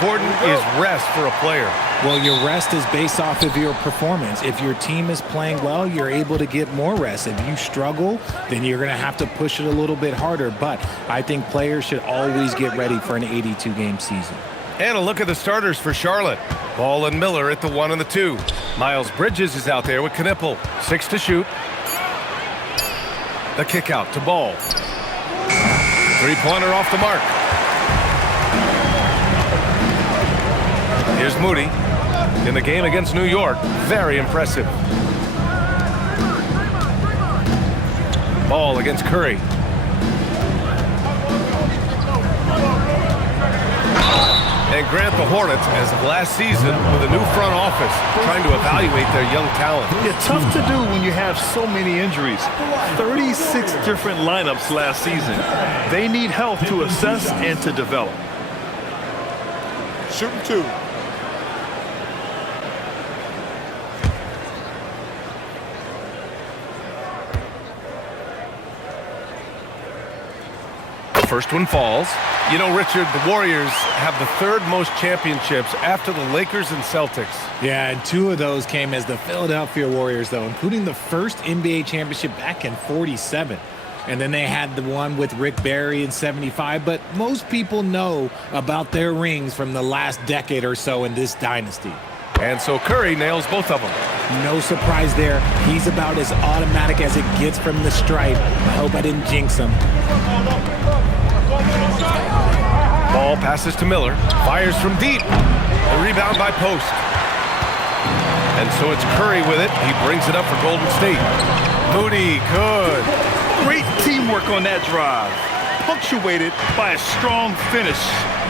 important is rest for a player? Well, your rest is based off of your performance. If your team is playing well, you're able to get more rest. If you struggle, then you're going to have to push it a little bit harder. But I think players should always get ready for an 82-game season. And a look at the starters for Charlotte. Ball and Miller at the 1 and the 2. Miles Bridges is out there with Knipple. 6 to shoot. The kick out to Ball. Three-pointer off the mark. Here's Moody. In the game against New York, very impressive. Ball against Curry. And grant the Hornets, as of last season, with a new front office, trying to evaluate their young talent. It's tough to do when you have so many injuries. 36 different lineups last season. They need help to assess and to develop. Shooting 2. First one falls. You know, Richard, the Warriors have the 3rd most championships after the Lakers and Celtics. Yeah, and 2 of those came as the Philadelphia Warriors, though, including the first NBA championship back in '47. And then they had the one with Rick Barry in '75. But most people know about their rings from the last decade or so in this dynasty. And so Curry nails both of them. No surprise there. He's about as automatic as it gets from the stripe. I hope I didn't jinx him. Ball passes to Miller. Fires from deep. The rebound by Post. And so it's Curry with it. He brings it up for Golden State. Moody, good. Great teamwork on that drive. Punctuated by a strong finish.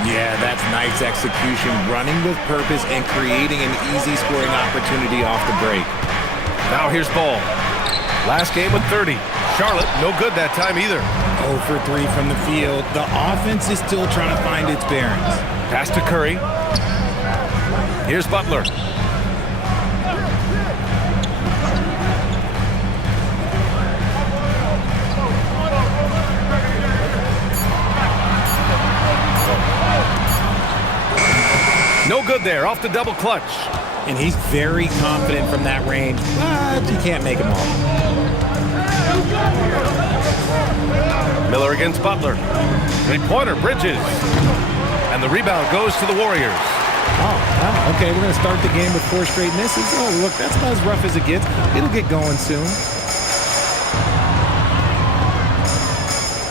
Yeah, that's nice execution. Running with purpose and creating an easy scoring opportunity off the break. Now here's Ball. Last game with 30. Charlotte, no good that time either. 0 for 3 from the field. The offense is still trying to find its bearings. Pass to Curry. Here's Butler. No good there, off the double clutch. And he's very confident from that range, but he can't make them all. Miller against Butler. Three-pointer, Bridges. And the rebound goes to the Warriors. Oh, well, okay, we're going to start the game with 4 straight misses. Oh, look, that's about as rough as it gets. It'll get going soon.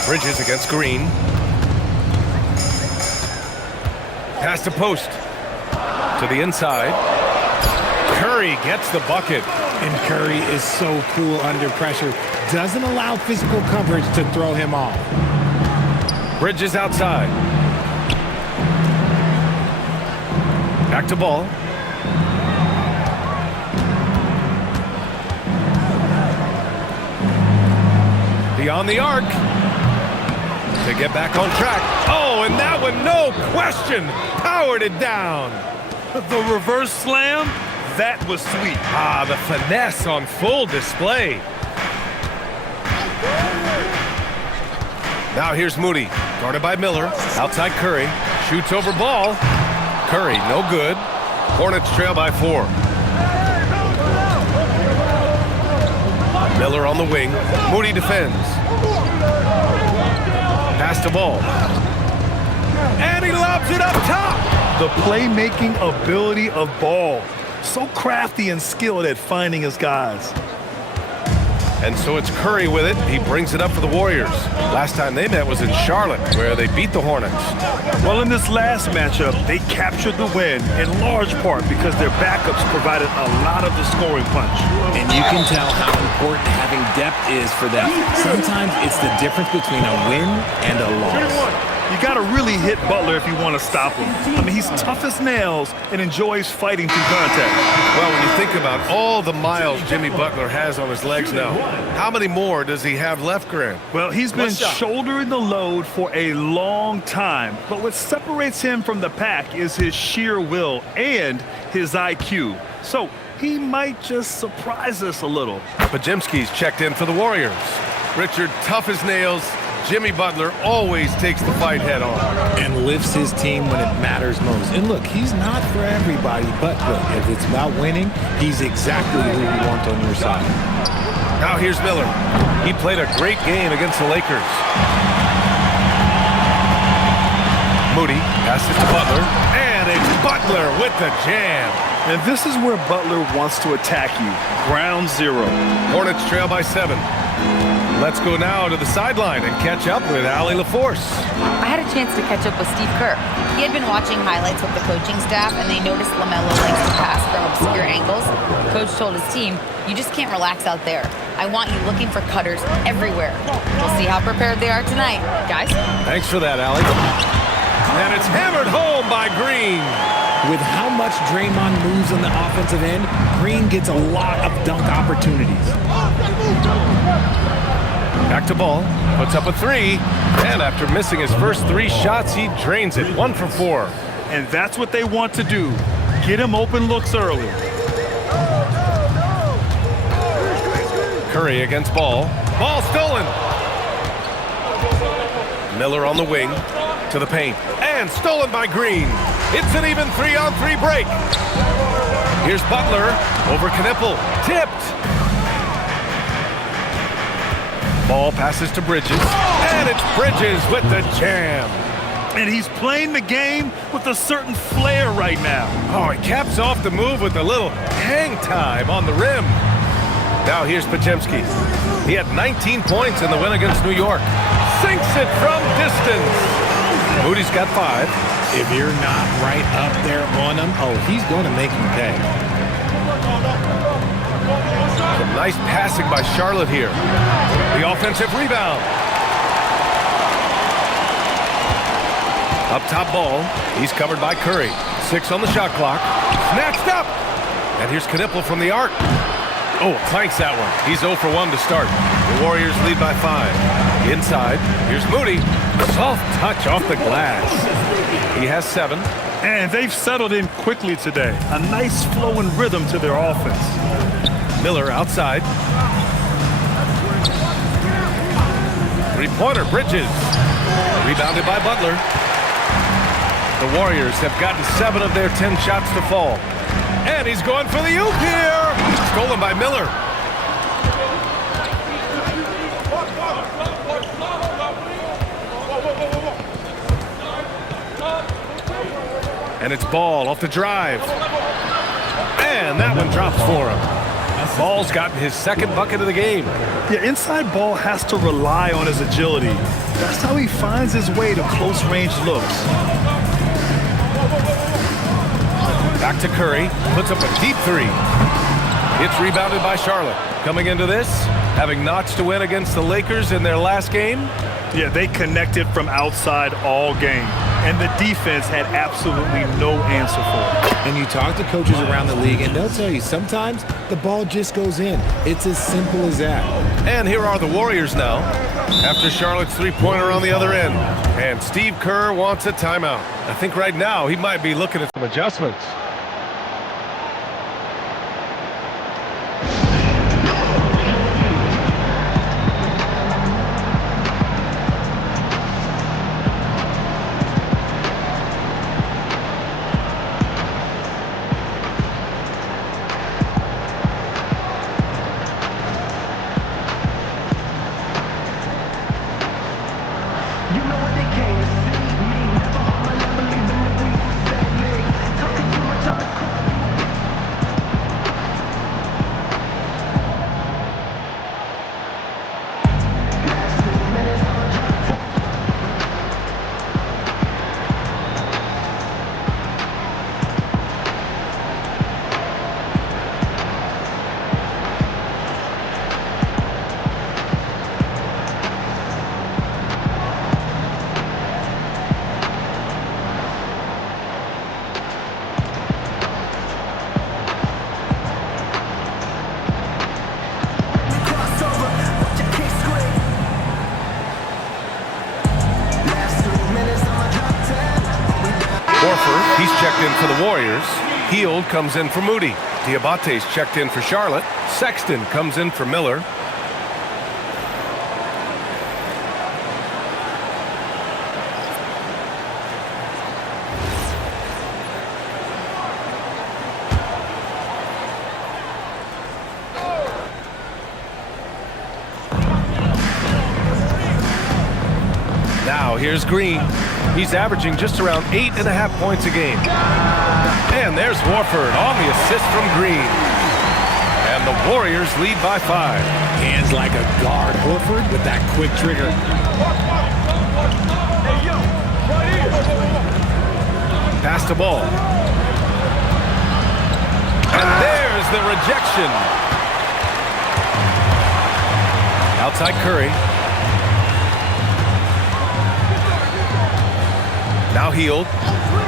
Bridges against Green. Pass to Post. To the inside. Curry gets the bucket. And Curry is so cool under pressure. Doesn't allow physical coverage to throw him off. Bridges outside. Back to Ball. Beyond the arc. To get back on track. Oh, and that one, no question, powered it down. The reverse slam, that was sweet. Ah, the finesse on full display. Now here's Moody, guarded by Miller. Outside Curry, shoots over Ball. Curry, no good. Hornets trail by 4. Miller on the wing. Moody defends. Pass to Ball. And he lobs it up top. The playmaking ability of Ball. So crafty and skilled at finding his guys. And so it's Curry with it. He brings it up for the Warriors. Last time they met was in Charlotte, where they beat the Hornets. Well, in this last matchup, they captured the win in large part because their backups provided a lot of the scoring punch. And you can tell how important having depth is for them. Sometimes it's the difference between a win and a loss. You got to really hit Butler if you want to stop him. I mean, he's tough as nails and enjoys fighting through contact. Well, when you think about all the miles Jimmy Butler has on his legs now, how many more does he have left, Grant? Well, he's been shouldering the load for a long time. But what separates him from the pack is his sheer will and his IQ. So he might just surprise us a little. Pajemski's checked in for the Warriors. Richard, tough as nails, Jimmy Butler always takes the fight head on. And lifts his team when it matters most. And look, he's not for everybody, but look, if it's about winning, he's exactly who you want on your side. Now here's Miller. He played a great game against the Lakers. Moody passes to Butler, and it's Butler with the jam. And this is where Butler wants to attack you. Ground zero. Hornets trail by 7. Let's go now to the sideline and catch up with Allie LaForce. I had a chance to catch up with Steve Kerr. He had been watching highlights with the coaching staff, and they noticed LaMelo likes to pass from obscure angles. Coach told his team, you just can't relax out there. I want you looking for cutters everywhere. We'll see how prepared they are tonight, guys. Thanks for that, Allie. And it's hammered home by Green. With how much Draymond moves on the offensive end, Green gets a lot of dunk opportunities. Back to Ball, puts up a 3, and after missing his first 3 shots, he drains it, 1 for 4. And that's what they want to do. Get him open looks early. Curry against Ball. Ball stolen. Miller on the wing, to the paint, and stolen by Green. It's an even 3-on-3 break. Here's Butler over Knipple, tipped. Ball passes to Bridges, and it's Bridges with the jam. And he's playing the game with a certain flair right now. Oh, he caps off the move with a little hang time on the rim. Now here's Podziemski. He had 19 points in the win against New York. Sinks it from distance. Moody's got 5. If you're not right up there on him, oh, he's going to make him pay. Some nice passing by Charlotte here. The offensive rebound. Up top Ball. He's covered by Curry. 6 on the shot clock. Snatched up. And here's Knipple from the arc. Oh, clanks that one. He's 0 for 1 to start. The Warriors lead by 5. Inside, here's Moody. Soft touch off the glass. He has 7. And they've settled in quickly today. A nice flow and rhythm to their offense. Miller outside. 3-pointer, Bridges. Rebounded by Butler. The Warriors have gotten 7 of their 10 shots to fall. And he's going for the oop here. Stolen by Miller. And it's Ball off the drive. And that one drops for him. Ball's gotten his 2nd bucket of the game. Yeah, inside Ball has to rely on his agility. That's how he finds his way to close-range looks. Back to Curry. Puts up a deep 3. It's rebounded by Charlotte. Coming into this, having notched a win against the Lakers in their last game. Yeah, they connected from outside all game. And the defense had absolutely no answer for it. And you talk to coaches around the league, and they'll tell you sometimes the ball just goes in. It's as simple as that. And here are the Warriors now, after Charlotte's 3-pointer on the other end. And Steve Kerr wants a timeout. I think right now he might be looking at some adjustments. He's checked in for the Warriors. Hield comes in for Moody. Diabate's checked in for Charlotte. Sexton comes in for Miller. Now here's Green. He's averaging just around 8.5 points a game. And there's Horford on the assist from Green. And the Warriors lead by 5. Hands like a guard. Horford with that quick trigger. Pass the ball. And there's the rejection. Outside Curry. Now Hield.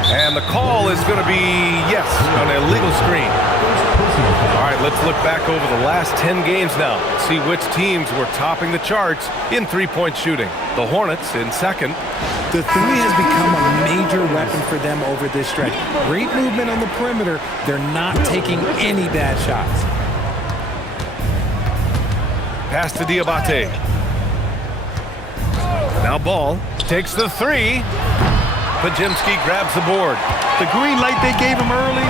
And the call is going to be, yes, an illegal screen. All right, let's look back over the last 10 games now. See which teams were topping the charts in three-point shooting. The Hornets in second. The three has become a major weapon for them over this stretch. Great movement on the perimeter. They're not taking any bad shots. Pass to Diabate. Now Ball takes the three. Pajemski grabs the board. The green light they gave him early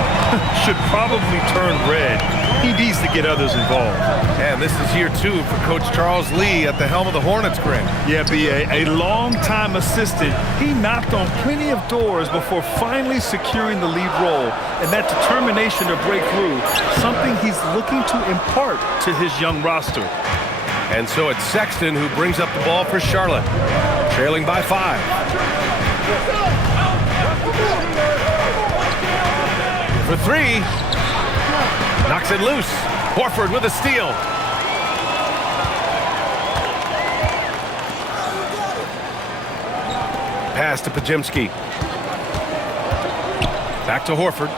should probably turn red. He needs to get others involved. And this is year 2 for Coach Charles Lee at the helm of the Hornets, Grant. Yeah, B.A., a long-time assistant. He knocked on plenty of doors before finally securing the lead role. And that determination to break through, something he's looking to impart to his young roster. And so it's Sexton who brings up the ball for Charlotte, trailing by 5. For 3. Knocks it loose. Horford with a steal. Pass to Pajemski. Back to Horford.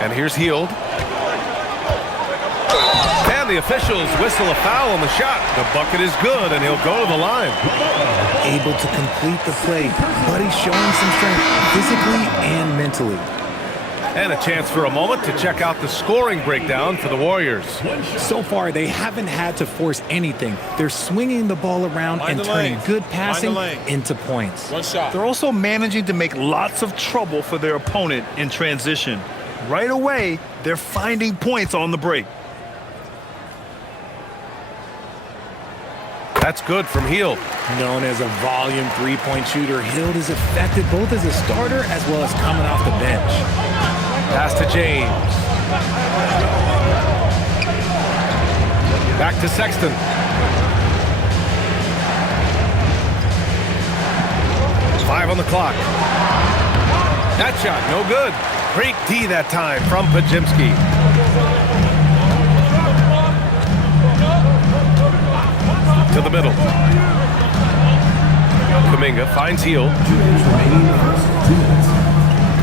And here's Hield. And the officials whistle a foul on the shot. The bucket is good, and he'll go to the line. Able to complete the play, but he's showing some strength physically and mentally. And a chance for a moment to check out the scoring breakdown for the Warriors. So far, they haven't had to force anything. They're swinging the ball around and turning good passing into points. One shot. They're also managing to make lots of trouble for their opponent in transition. Right away, they're finding points on the break. That's good from Hield. Known as a volume three-point shooter, Hield is effective both as a starter as well as coming off the bench. Pass to James. Back to Sexton. Five on the clock. That shot, no good. Great D that time from Pajemski. To the middle. Kuminga finds Hield.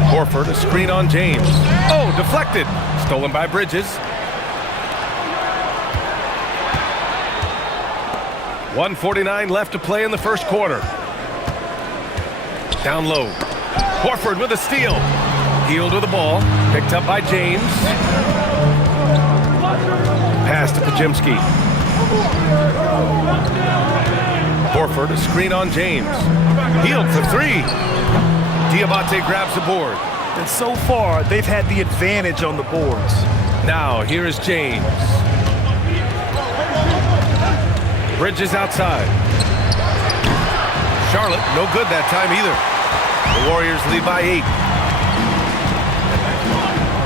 Horford, a screen on James. Oh, deflected. Stolen by Bridges. 1:49 left to play in the first quarter. Down low. Horford with a steal. Hield with the ball. Picked up by James. Pass to Pajemski. Horford, a screen on James. Hield for 3. Diabate grabs the board. And so far, they've had the advantage on the boards. Now, here is James. Bridges outside. Charlotte, no good that time either. The Warriors lead by 8.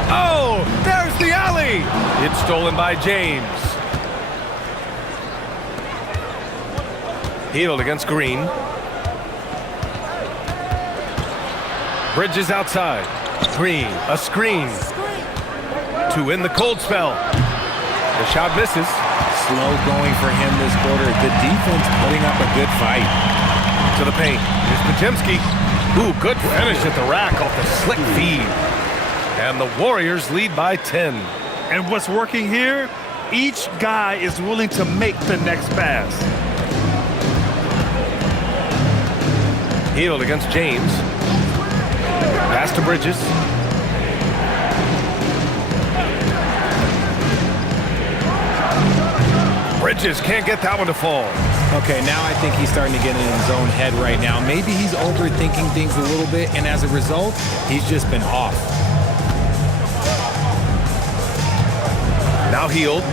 Oh, there's the alley. It's stolen by James. Hield against Green. Bridges outside. Green, a screen. To win the cold spell. The shot misses. Slow going for him this quarter. The defense putting up a good fight. To the paint. Here's Pajemski. Ooh, good finish at the rack off the slick feed. And the Warriors lead by 10. And what's working here? Each guy is willing to make the next pass. Hield against James. Pass to Bridges. Bridges can't get that one to fall. Okay, now I think he's starting to get in his own head right now. Maybe he's overthinking things a little bit, and as a result, he's just been off. Now Hield.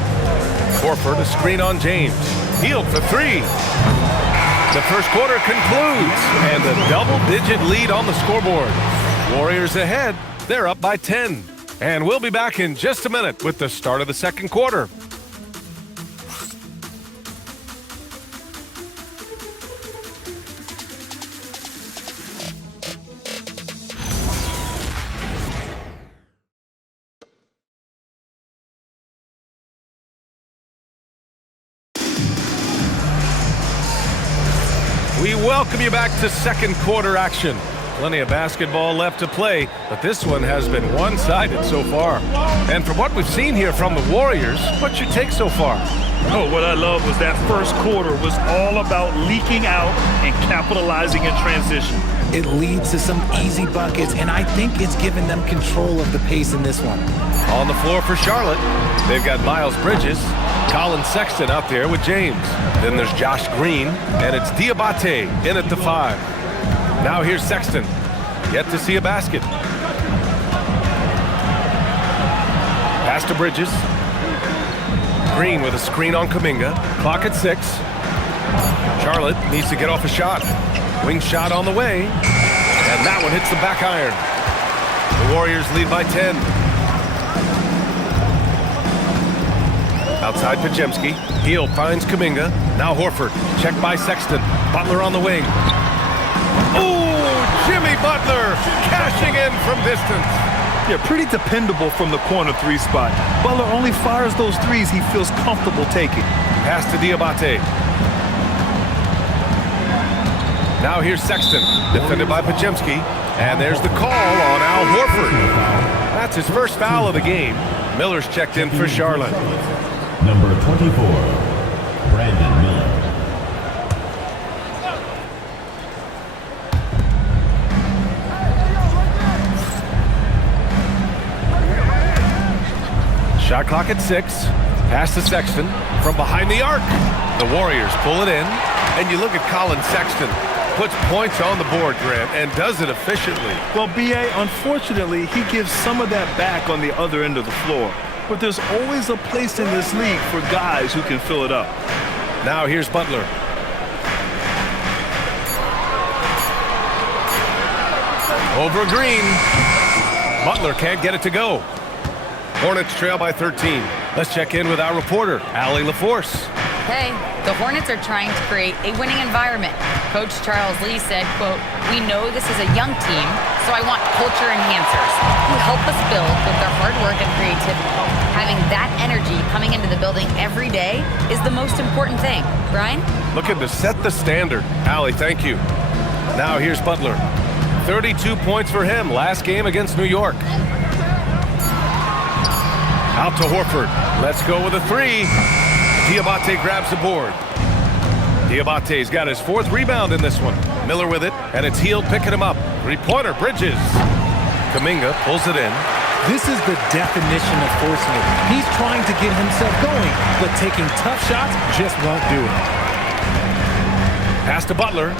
Horford, a screen on James. Hield for 3. The first quarter concludes, and a double-digit lead on the scoreboard. Warriors ahead. They're up by 10. And we'll be back in just a minute with the start of the second quarter. We welcome you back to second quarter action. Plenty of basketball left to play, but this one has been one-sided so far. And from what we've seen here from the Warriors, what's your take so far? Oh, what I love was that first quarter was all about leaking out and capitalizing in transition. It leads to some easy buckets, and I think it's given them control of the pace in this one. On the floor for Charlotte, they've got Miles Bridges, Colin Sexton out there with James. Then there's Josh Green, and it's Diabate in at the 5. Now here's Sexton. Yet to see a basket. Pass to Bridges. Green with a screen on Kuminga. Clock at 6. Charlotte needs to get off a shot. Wing shot on the way. And that one hits the back iron. The Warriors lead by 10. Outside Pajemski. Heel finds Kuminga. Now Horford. Checked by Sexton. Butler on the wing. Oh, Jimmy Butler cashing in from distance. Yeah, pretty dependable from the corner 3 spot. Butler only fires those threes he feels comfortable taking. Pass to Diabate. Now here's Sexton, defended by Pajemski. And there's the call on Al Horford. That's his first foul of the game. Miller's checked in for Charlotte. Number 24, Brandon Miller. Shot clock at 6. Pass to Sexton from behind the arc. The Warriors pull it in. And you look at Colin Sexton. Puts points on the board, Grant, and does it efficiently. Well, B.A., unfortunately, he gives some of that back on the other end of the floor. But there's always a place in this league for guys who can fill it up. Now here's Butler. Over Green. Butler can't get it to go. Hornets trail by 13. Let's check in with our reporter, Allie LaForce. Hey, the Hornets are trying to create a winning environment. Coach Charles Lee said, quote, "We know this is a young team, so I want culture enhancers who help us build with their hard work and creativity. Having that energy coming into the building every day is the most important thing." Brian? Looking to set the standard. Allie, thank you. Now here's Butler. 32 points for him last game against New York. Out to Horford. Let's go with a 3. Diabate grabs the board. Diabate's got his 4th rebound in this one. Miller with it, and it's Hield picking him up. 3-pointer, Bridges. Kuminga pulls it in. This is the definition of forcing it. He's trying to get himself going, but taking tough shots just won't do it. Pass to Butler.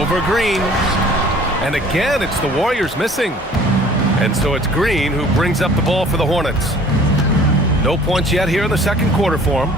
Over Green. And again, it's the Warriors missing. And so it's Green who brings up the ball for the Hornets. No points yet here in the second quarter for him.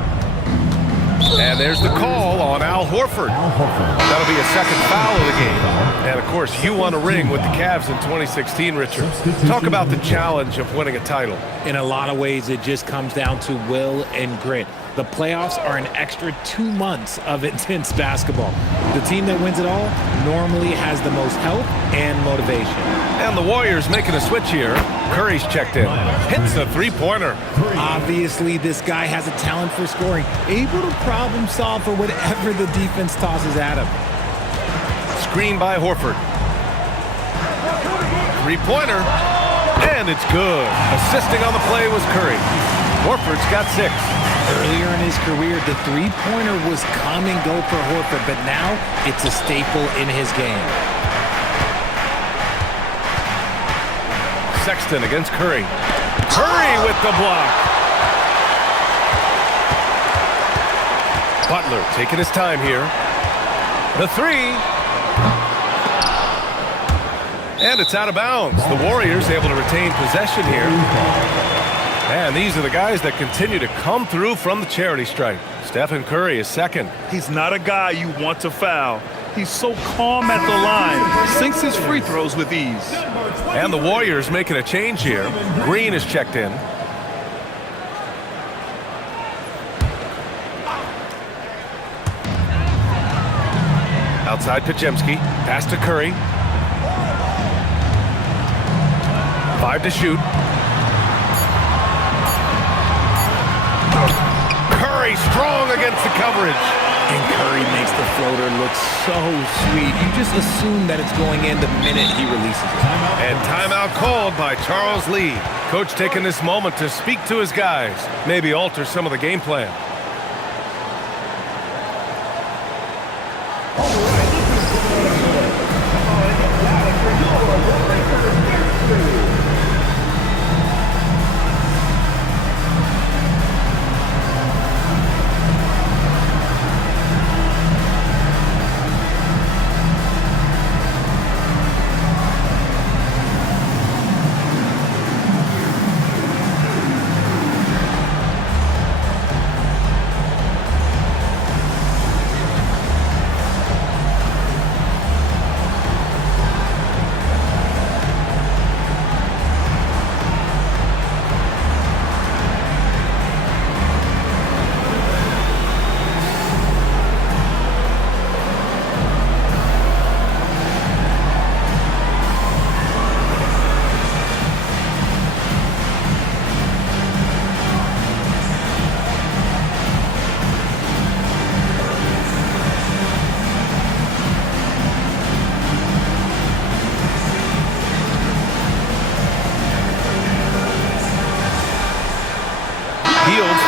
And there's the call on Al Horford. That'll be a second foul of the game. And, of course, you won a ring with the Cavs in 2016, Richard. Talk about the challenge of winning a title. In a lot of ways, it just comes down to will and grit. The playoffs are an extra 2 months of intense basketball. The team that wins it all normally has the most help and motivation. And the Warriors making a switch here. Curry's checked in. Hits a 3-pointer. Obviously, this guy has a talent for scoring, able to problem solve for whatever the defense tosses at him. Screen by Horford. 3-pointer. And it's good. Assisting on the play was Curry. Horford's got 6. Earlier in his career, the 3-pointer was come and go for Horford, but now it's a staple in his game. Sexton against Curry. Curry with the block. Butler taking his time here. The 3. And it's out of bounds. The Warriors able to retain possession here. And these are the guys that continue to come through from the charity stripe. Stephen Curry is second. He's not a guy you want to foul. He's so calm at the line, sinks his free throws with ease. And the Warriors making a change here. Green is checked in. Outside Podziemski, pass to Curry. 5 to shoot. Curry strong against the coverage. And Curry makes the floater look so sweet. You just assume that it's going in the minute he releases it. And timeout called by Charles Lee. Coach taking this moment to speak to his guys, maybe alter some of the game plan.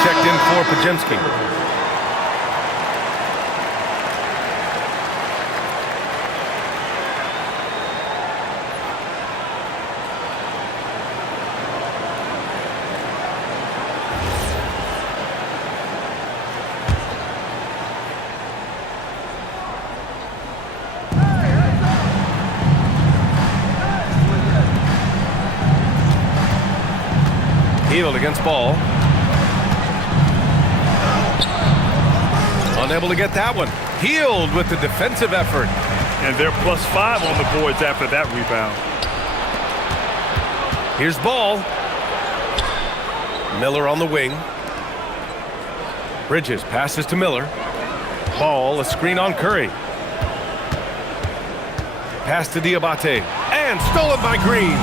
Checked in for Podziemski. Hield against Ball. Unable to get that one. Hield with the defensive effort. And they're +5 on the boards after that rebound. Here's Ball. Miller on the wing. Bridges passes to Miller. Ball, a screen on Curry. Pass to Diabate. And stolen by Green.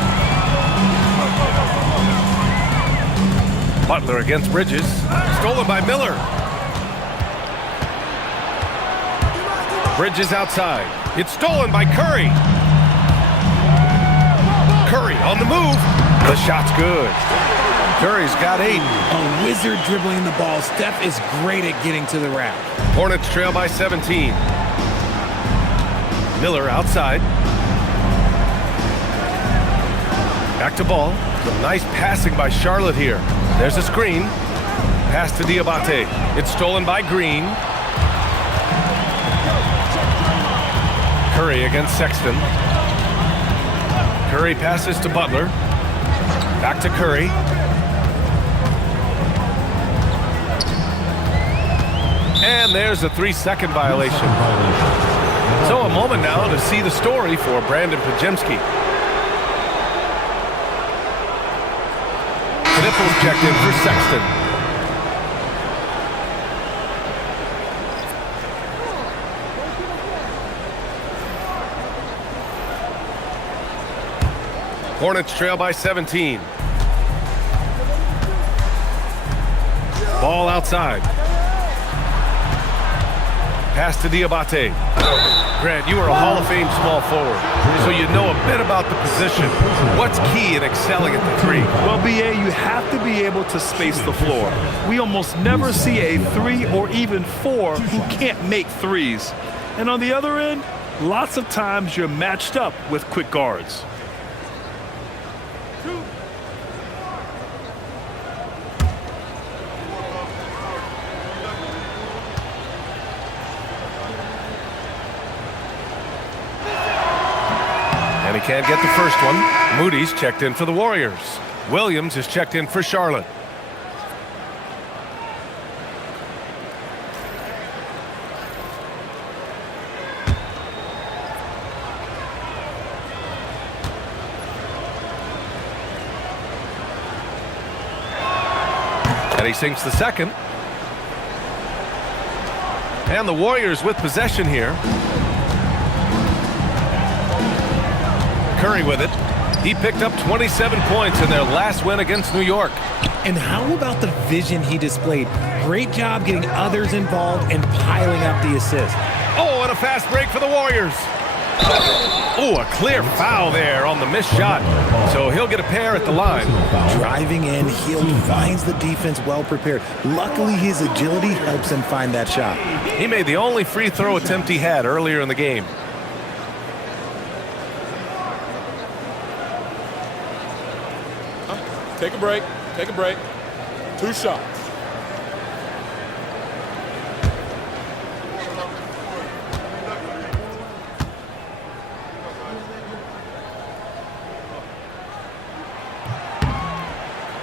Butler against Bridges. Stolen by Miller. Bridges outside. It's stolen by Curry. Curry on the move. The shot's good. Curry's got 8. A wizard dribbling the ball. Steph is great at getting to the rack. Hornets trail by 17. Miller outside. Back to Ball. Some nice passing by Charlotte here. There's a screen. Pass to Diabate. It's stolen by Green. Curry against Sexton. Curry passes to Butler. Back to Curry. And there's a 3-second violation. So a moment now to see the story for Brandon Podziemski. Knipples checked in for Sexton. Hornets trail by 17. Ball outside. Pass to Diabate. Grant, you are a Hall of Fame small forward, so you know a bit about the position. What's key in excelling at the 3? Well, BA, you have to be able to space the floor. We almost never see a 3 or even 4 who can't make threes. And on the other end, lots of times you're matched up with quick guards. And he can't get the first one. Moody's checked in for the Warriors. Williams is checked in for Charlotte. And he sinks the second. And the Warriors with possession here. Curry with it. He picked up 27 points in their last win against New York. And how about the vision he displayed? Great job getting others involved and piling up the assists. Oh, and a fast break for the Warriors. Oh, a clear foul there on the missed shot. So he'll get a pair at the line. Driving in, Hield finds the defense well prepared. Luckily, his agility helps him find that shot. He made the only free throw attempt he had earlier in the game. Take a break. Take a break. 2 shots.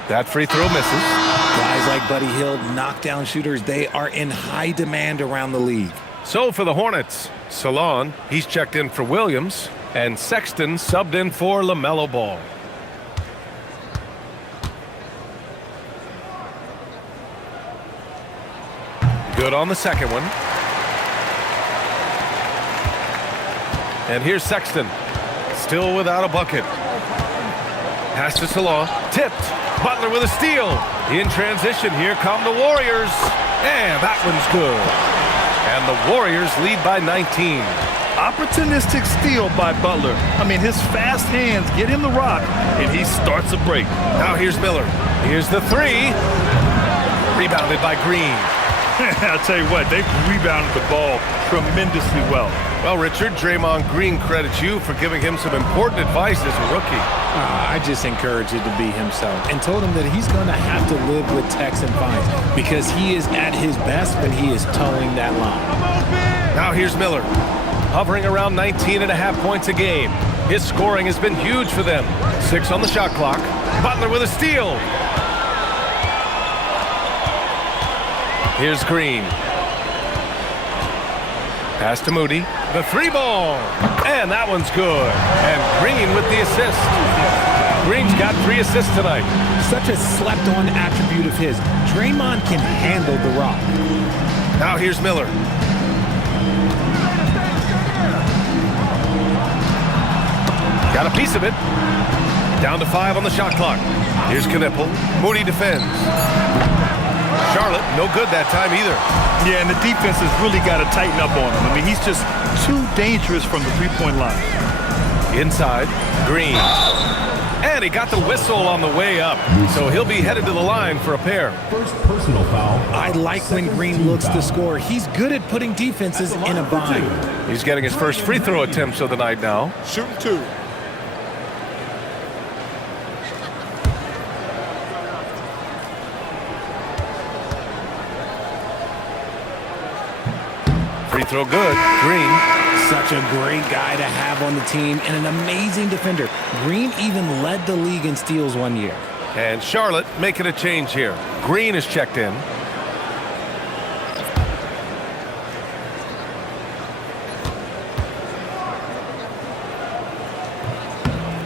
That free throw misses. Guys like Buddy Hield, knockdown shooters, they are in high demand around the league. So for the Hornets, Salon, he's checked in for Williams, and Sexton subbed in for LaMelo Ball. Good on the second one. And here's Sexton, still without a bucket. Pass to Salon, tipped. Butler with a steal. In transition, here come the Warriors. And that one's good. And the Warriors lead by 19. Opportunistic steal by Butler. I mean, his fast hands get him the rock, and he starts a break. Now here's Miller. Here's the three. Rebounded by Green. I'll tell you what, they rebounded the ball tremendously well. Well, Richard, Draymond Green credits you for giving him some important advice as a rookie. I just encouraged him to be himself and told him that he's going to have to live with techs and fines because he is at his best when he is towing that line. Now here's Miller, hovering around 19.5 points a game. His scoring has been huge for them. 6 on the shot clock. Butler with a steal. Here's Green. Pass to Moody. The 3-ball. And that one's good. And Green with the assist. Green's got 3 assists tonight. Such a slept-on attribute of his. Draymond can handle the rock. Now here's Miller. Got a piece of it. Down to 5 on the shot clock. Here's Knipple. Moody defends. Charlotte, no good that time either. Yeah, and the defense has really got to tighten up on him. I mean, he's just too dangerous from the three-point line. Inside, Green. And he got the whistle on the way up. So he'll be headed to the line for a pair. First personal foul. I like when Green looks to score. He's good at putting defenses in a bind. He's getting his first free throw attempts of the night now. Shooting 2. Free throw good. Green. Such a great guy to have on the team and an amazing defender. Green even led the league in steals one year. And Charlotte making a change here. Green is checked in.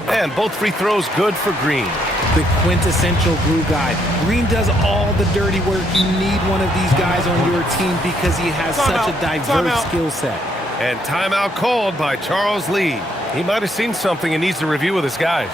And both free throws good for Green. The quintessential glue guy. Green does all the dirty work. You need one of these guys on your team because he has such a diverse skill set. And timeout called by Charles Lee. He might have seen something and needs to review with his guys.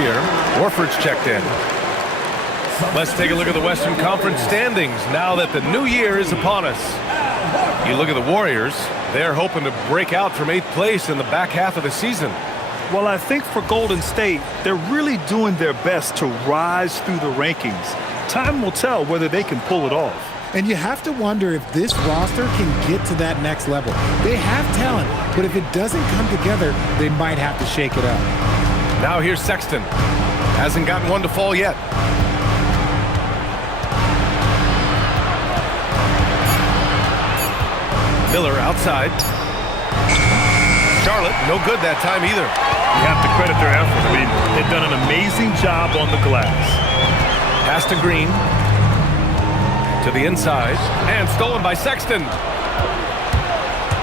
here. Horford's checked in. Let's take a look at the Western Conference standings now that the new year is upon us. You look at the Warriors, they're hoping to break out from 8th place in the back half of the season. Well, I think for Golden State, they're really doing their best to rise through the rankings. Time will tell whether they can pull it off. And you have to wonder if this roster can get to that next level. They have talent, but if it doesn't come together, they might have to shake it up. Now here's Sexton. Hasn't gotten one to fall yet. Miller outside. Charlotte, no good that time either. You have to credit their effort. I mean, they've done an amazing job on the glass. Pass to Green. To the inside. And stolen by Sexton.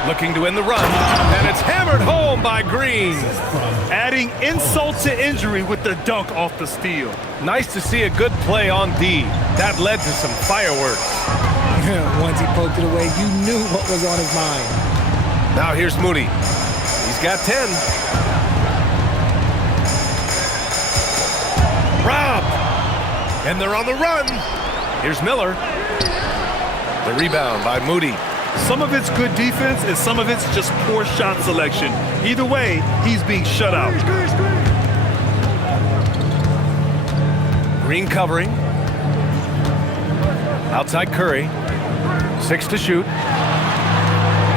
Looking to end the run. And it's hammered home by Green. Adding insult to injury with the dunk off the steal. Nice to see a good play on D. That led to some fireworks. Once he poked it away, you knew what was on his mind. Now here's Moody. He's got 10. Robbed. And they're on the run. Here's Miller. The rebound by Moody. Some of it's good defense and some of it's just poor shot selection. Either way, he's being shut out. Green covering. Outside Curry. 6 to shoot.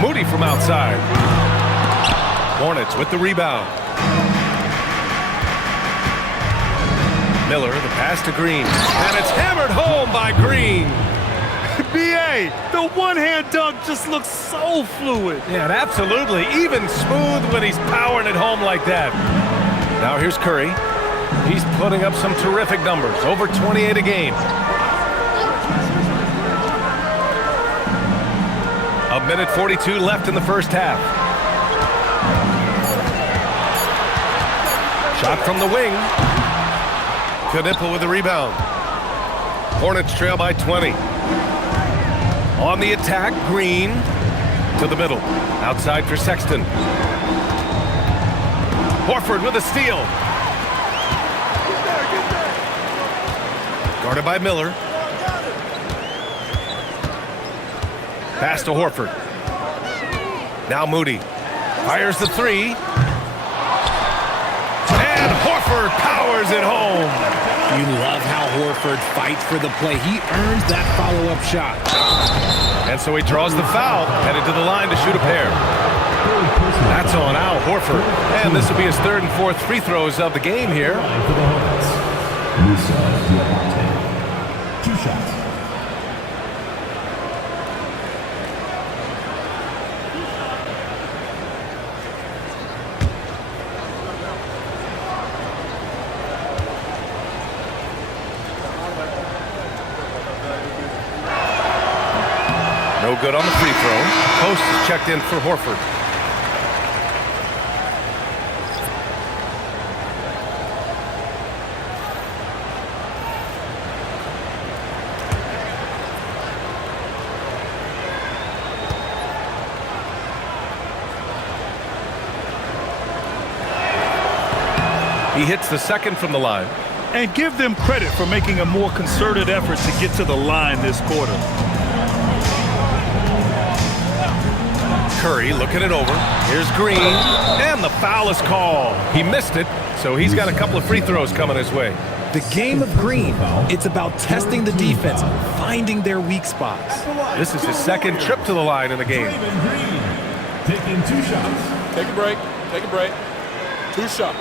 Moody from outside. Hornets with the rebound. Miller, the pass to Green. And it's hammered home by Green. B.A., the one-hand dunk just looks so fluid. Yeah, and absolutely. Even smooth when he's powering it home like that. Now here's Curry. He's putting up some terrific numbers. Over 28 a game. A minute 42 left in the first half. Shot from the wing. Knipple with the rebound. Hornets trail by 20. On the attack, Green to the middle. Outside for Sexton. Horford with a steal. Guarded by Miller. Pass to Horford. Now Moody. Fires the three. And Horford powers it home. You love how Horford fights for the play. He earns that follow-up shot. And so he draws the foul, headed to the line to shoot a pair. That's on Al Horford. And this will be his 3rd and 4th free throws of the game here. For the Hornets, Musa Diamante. 2 shots. No good on the free throw. Post is checked in for Horford. He hits the second from the line. And give them credit for making a more concerted effort to get to the line this quarter. Curry looking it over. Here's Green. And the foul is called. He missed it, so he's got a couple of free throws coming his way. The game of Green, it's about testing the defense, finding their weak spots. This is his 2nd trip to the line in the game. Green taking 2 shots. Take a break. Take a break. 2 shots.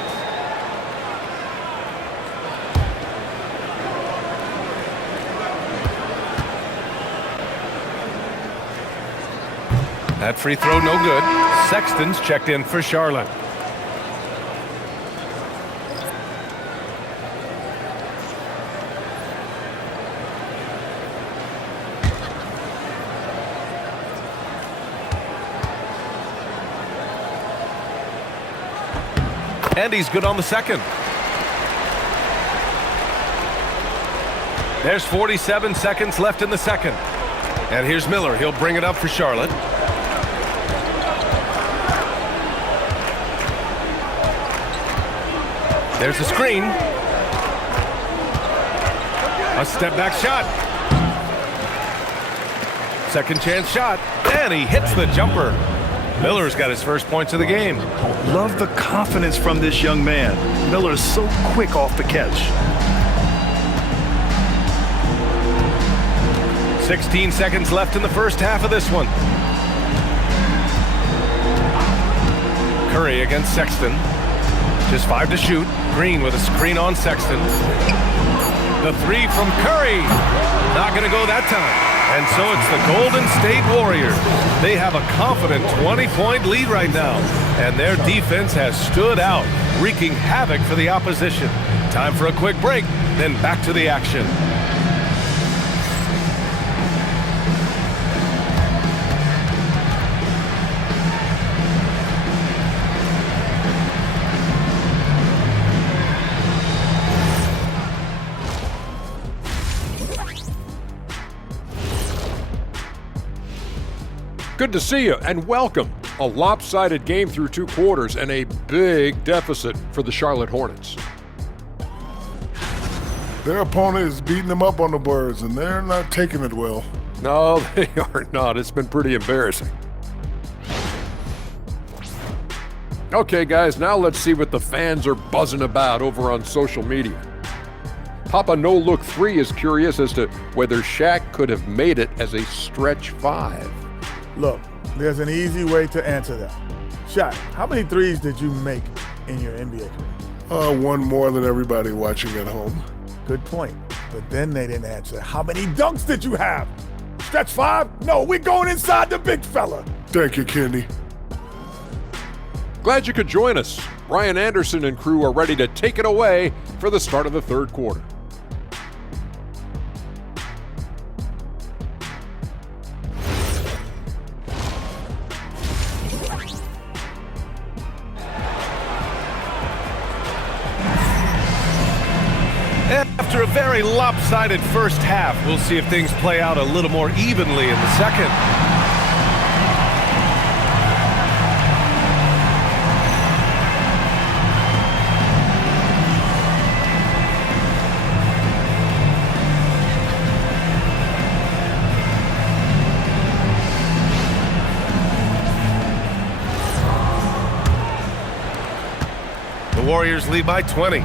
That free throw no good. Sexton's checked in for Charlotte. And he's good on the second. There's 47 seconds left in the second. And here's Miller. He'll bring it up for Charlotte. There's the screen. A step back shot. Second chance shot. And he hits the jumper. Miller's got his first points of the game. Love the confidence from this young man. Miller is so quick off the catch. 16 seconds left in the first half of this one. Curry against Sexton. Just 5 to shoot. Green with a screen on Sexton. The three from Curry. Not going to go that time. And so it's the Golden State Warriors. They have a confident 20-point lead right now. And their defense has stood out, wreaking havoc for the opposition. Time for a quick break, then back to the action. Good to see you and welcome. A lopsided game through 2 quarters and a big deficit for the Charlotte Hornets. Their opponent is beating them up on the boards, and they're not taking it well. No, they are not. It's been pretty embarrassing. Okay, guys, now let's see what the fans are buzzing about over on social media. Papa No Look 3 is curious as to whether Shaq could have made it as a stretch 5. Look, there's an easy way to answer that. Shaq, how many threes did you make in your NBA career? One more than everybody watching at home. Good point. But then they didn't answer. How many dunks did you have? Stretch 5? No, we're going inside the big fella. Thank you, Kenny. Glad you could join us. Brian Anderson and crew are ready to take it away for the start of the 3rd quarter. After a very lopsided first half, we'll see if things play out a little more evenly in the second. The Warriors lead by 20.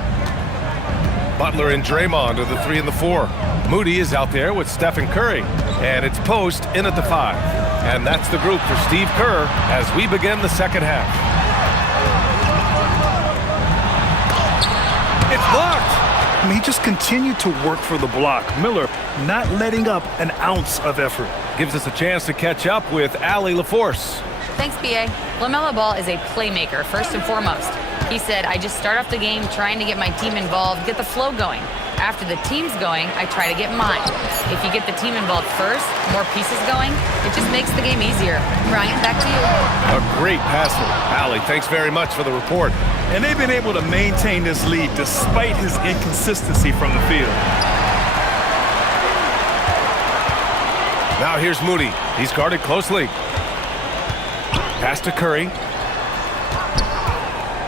Butler and Draymond are the 3 and the 4. Moody is out there with Stephen Curry. And it's Post in at the 5. And that's the group for Steve Kerr as we begin the second half. It's blocked. I mean, he just continued to work for the block. Miller not letting up an ounce of effort. Gives us a chance to catch up with Allie LaForce. Thanks, B.A. LaMelo Ball is a playmaker, first and foremost. He said, I just start off the game trying to get my team involved, get the flow going. After the team's going, I try to get mine. If you get the team involved first, more pieces going, it just makes the game easier. Brian, back to you. A great passer. Allie, thanks very much for the report. And they've been able to maintain this lead despite his inconsistency from the field. Now here's Moody. He's guarded closely. Pass to Curry.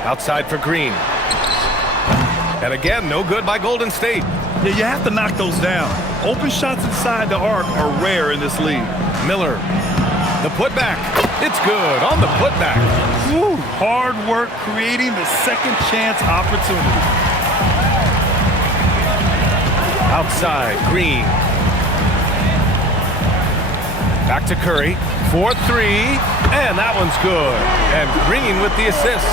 Outside for Green. And again, no good by Golden State. Yeah, you have to knock those down. Open shots inside the arc are rare in this league. Miller. The putback. It's good on the putback. Woo, hard work creating the second chance opportunity. Outside, Green. Back to Curry. 4-3. And that one's good. And Green with the assist.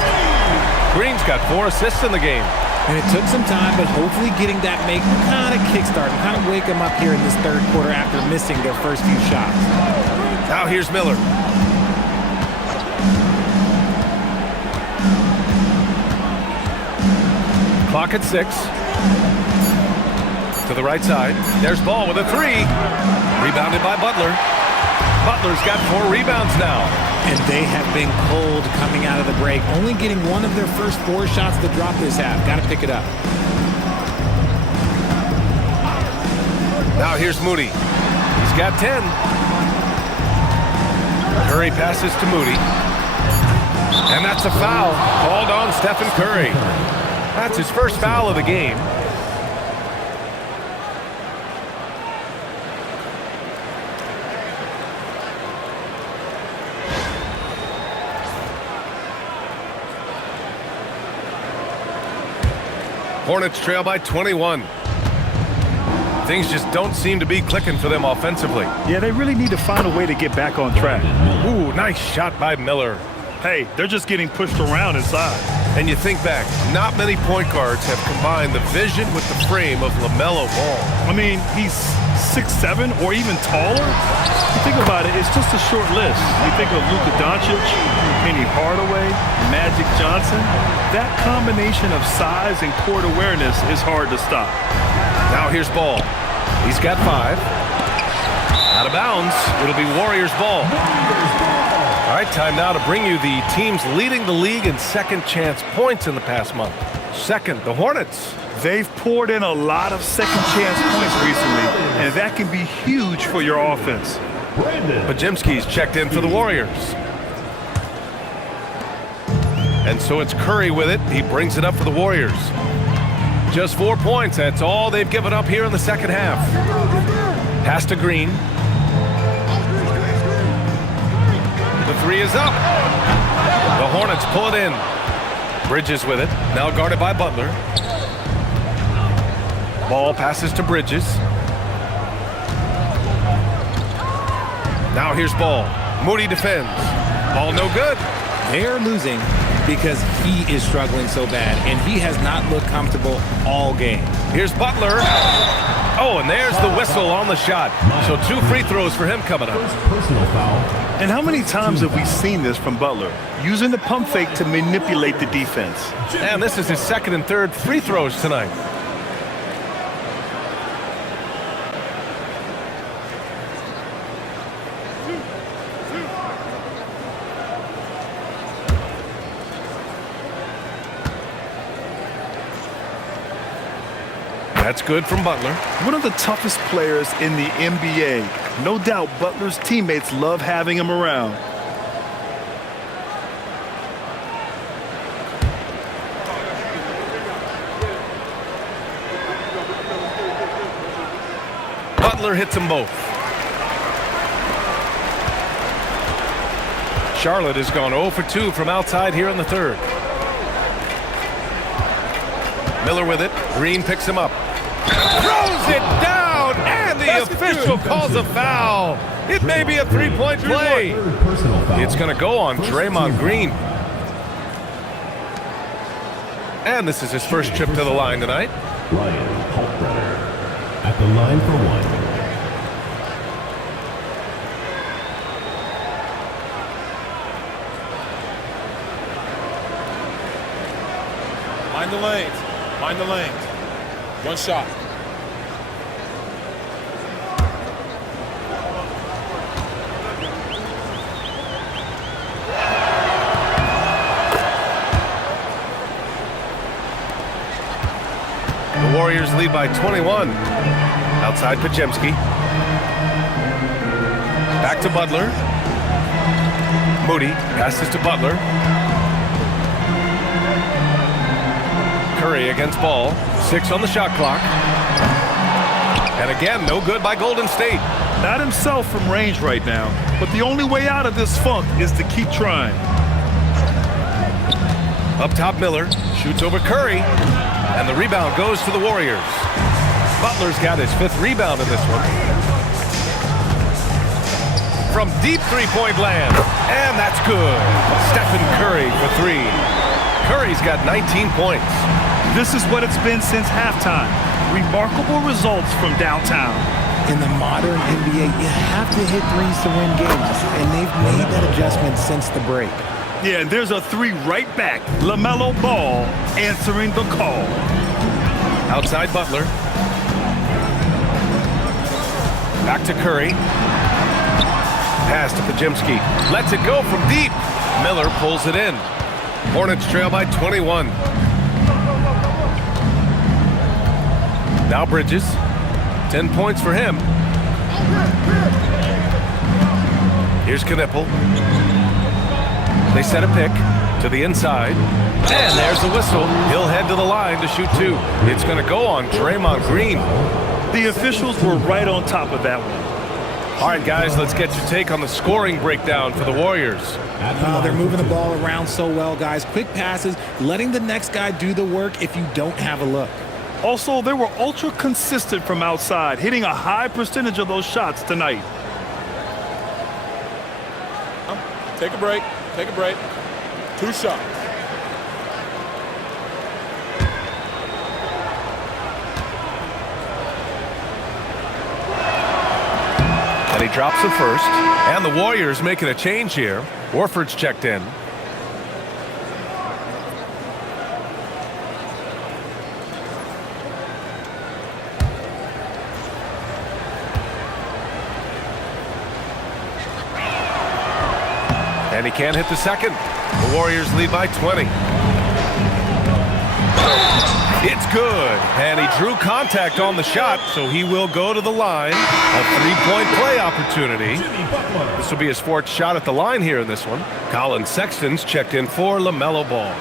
Green's got 4 assists in the game. And it took some time, but hopefully getting that make kind of kickstart and kind of wake them up here in this 3rd quarter after missing their first few shots. Now here's Miller. Clock at 6. To the right side. There's Ball with a 3. Rebounded by Butler. Butler's got 4 rebounds now. And they have been cold coming out of the break, only getting one of their first 4 shots to drop this half. Got to pick it up. Now here's Moody. He's got 10. Curry passes to Moody. And that's a foul called on Stephen Curry. That's his first foul of the game. Hornets trail by 21. Things just don't seem to be clicking for them offensively. Yeah, they really need to find a way to get back on track. Ooh, nice shot by Miller. Hey, they're just getting pushed around inside. And you think back, not many point guards have combined the vision with the frame of LaMelo Ball. I mean, he's 6'7" or even taller. You think about it, it's just a short list. You think of Luka Doncic, Penny Hardaway, Magic Johnson. That combination of size and court awareness is hard to stop. Now here's Ball. He's got 5. Out of bounds. It'll be Warriors ball. All right, time now to bring you the teams leading the league in second chance points in the past month. Second, the Hornets. They've poured in a lot of second chance points recently, and that can be huge for your offense. Pajemski's checked in for the Warriors. And so it's Curry with it. He brings it up for the Warriors. Just 4 points. That's all they've given up here in the second half. Pass to Green. The 3 is up. The Hornets pull it in. Bridges with it. Now guarded by Butler. Ball passes to Bridges. Now here's Ball. Moody defends. Ball no good. They are losing because he is struggling so bad, and he has not looked comfortable all game. Here's Butler. Oh, and there's the whistle on the shot. So 2 free throws for him coming up. Personal foul. And how many times have we seen this from Butler? Using the pump fake to manipulate the defense. And this is his second and third free throws tonight. That's good from Butler. One of the toughest players in the NBA. No doubt Butler's teammates love having him around. Butler hits them both. Charlotte has gone 0 for 2 from outside here in the third. Miller with it. Green picks him up. Throws it down, and the official calls a foul. It may be a 3-point play. It's going to go on Draymond Green. And this is his first trip to the line tonight. Ryan Kalkbrenner at the line for 1. Mind the lanes. Mind the lanes. One shot. The Warriors lead by 21. Outside Pajemski. Back to Butler. Moody passes to Butler. Curry against Ball. 6 on the shot clock. And again, no good by Golden State. Not himself from range right now, but the only way out of this funk is to keep trying. Up top, Miller shoots over Curry, and the rebound goes to the Warriors. Butler's got his 5th rebound in this one. From deep 3-point land, and that's good. Stephen Curry for 3. Curry's got 19 points. This is what it's been since halftime. Remarkable results from downtown. In the modern NBA, you have to hit threes to win games, and they've made that adjustment since the break. Yeah, and there's a 3 right back. LaMelo Ball answering the call. Outside Butler. Back to Curry. Pass to Pajemski. Lets it go from deep. Miller pulls it in. Hornets trail by 21. Now Bridges. 10 points for him. Here's Knippel. They set a pick to the inside. And there's the whistle. He'll head to the line to shoot 2. It's going to go on Draymond Green. The officials were right on top of that one. All right, guys, let's get your take on the scoring breakdown for the Warriors. They're moving the ball around so well, guys. Quick passes, letting the next guy do the work if you don't have a look. Also, they were ultra consistent from outside, hitting a high percentage of those shots tonight. Take a break. Take a break. 2 shots. And he drops the first. And the Warriors making a change here. Horford's checked in. And he can't hit the second. The Warriors lead by 20. It's good. And he drew contact on the shot, so he will go to the line. A 3-point play opportunity. This will be his 4th shot at the line here in this one. Colin Sexton's checked in for LaMelo Ball.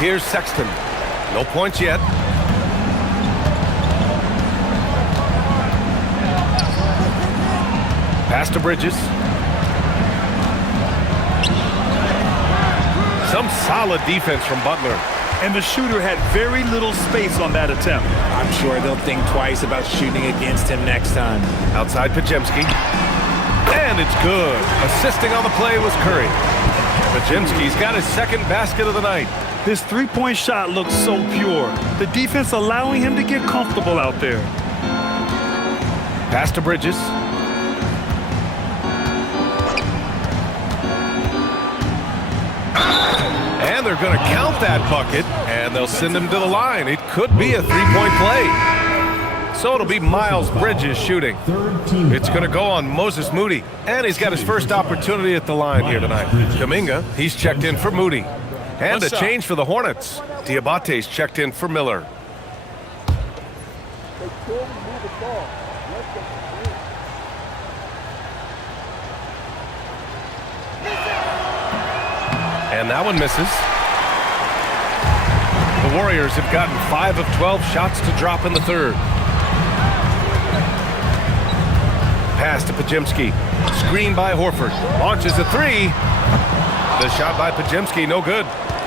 Here's Sexton. No points yet. Pass to Bridges. Some solid defense from Butler. And the shooter had very little space on that attempt. I'm sure they'll think twice about shooting against him next time. Outside Pajemski. And it's good. Assisting on the play was Curry. Pajemski's got his 2nd basket of the night. His 3-point shot looks so pure. The defense allowing him to get comfortable out there. Pass to Bridges. And they're going to count that bucket, and they'll send him to the line. It could be a 3-point play. So it'll be Miles Bridges shooting. It's going to go on Moses Moody, and he's got his first opportunity at the line here tonight. Kuminga, he's checked in for Moody. And a change for the Hornets. Diabate's checked in for Miller. And that one misses. The Warriors have gotten 5 of 12 shots to drop in the 3rd. Pass to Pajemski. Screen by Horford. Launches a 3. The shot by Pajemski, no good.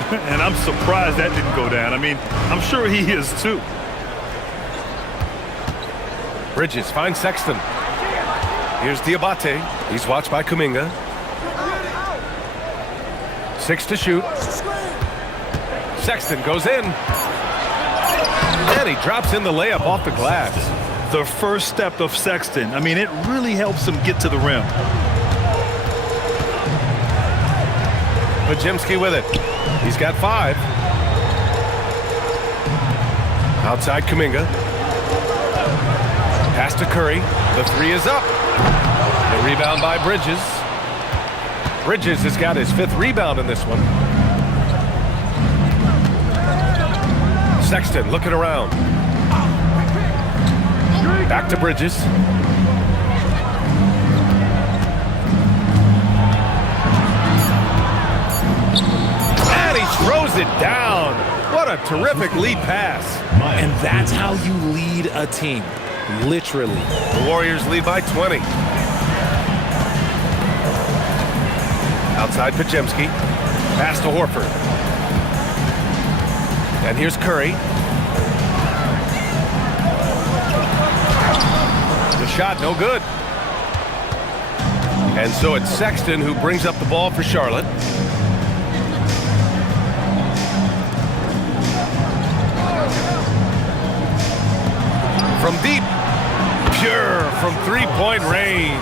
And I'm surprised that didn't go down. I mean, I'm sure he is too. Bridges finds Sexton. Here's Diabate. He's watched by Kuminga. 6 to shoot. Sexton goes in. And he drops in the layup off the glass. The first step of Sexton. I mean, it really helps him get to the rim. Pajemski with it. He's got 5. Outside Kuminga. Pass to Curry. The 3 is up. The rebound by Bridges. Bridges has got his 5th rebound in this one. Sexton looking around. Back to Bridges. And he throws it down. What a terrific lead pass. And that's how you lead a team. Literally. The Warriors lead by 20. Outside Pajemski. Pass to Horford. And here's Curry. The shot no good. And so it's Sexton who brings up the ball for Charlotte. From deep. Pure from 3-point range.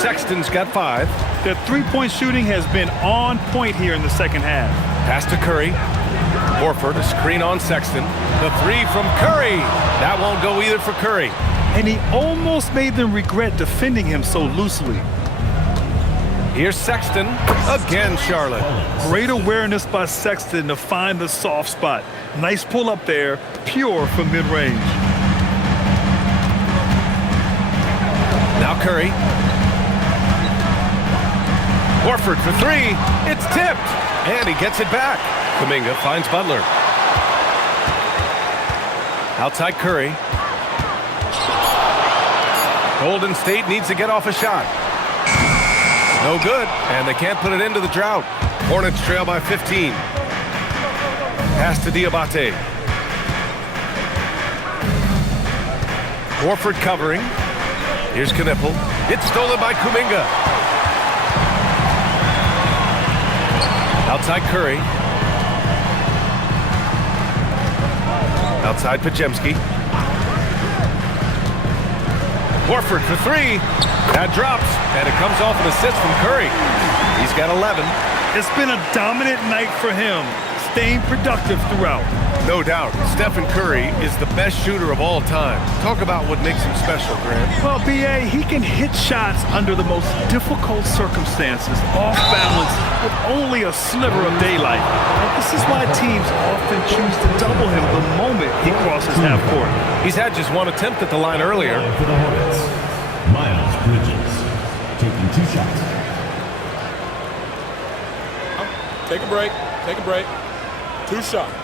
Sexton's got 5. Their 3-point shooting has been on point here in the second half. Pass to Curry. Horford, a screen on Sexton. The 3 from Curry. That won't go either for Curry. And he almost made them regret defending him so loosely. Here's Sexton. Again, Charlotte. Great awareness by Sexton to find the soft spot. Nice pull up there. Pure from mid-range. Now Curry. Horford for three. It's tipped. And he gets it back. Kuminga finds Butler. Outside Curry. Golden State needs to get off a shot. No good, and they can't put it into the drought. Hornets trail by 15. Pass to Diabate. Horford covering. Here's Knipple. It's stolen by Kuminga. Outside Curry. Outside Podziemski. Horford for three. That drops, and it comes off an assist from Curry. He's got 11. It's been a dominant night for him, staying productive throughout. No doubt, Stephen Curry is the best shooter of all time. Talk about what makes him special, Grant. Well, B.A., he can hit shots under the most difficult circumstances, off balance, with only a sliver of daylight. And this is why teams often choose to double him the moment he crosses half court. He's had just one attempt at the line earlier. For the Hornets, Miles Bridges taking 2 shots. Take a break. Take a break. 2 shots.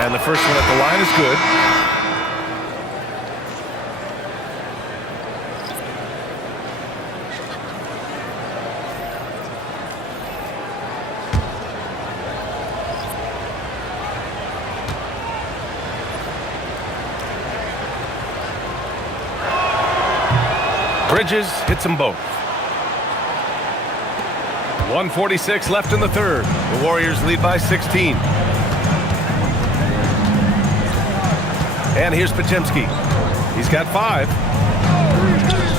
And the first one at the line is good. Bridges hits them both. 1:46 left in the third. The Warriors lead by 16. And here's Podziemski. He's got 5.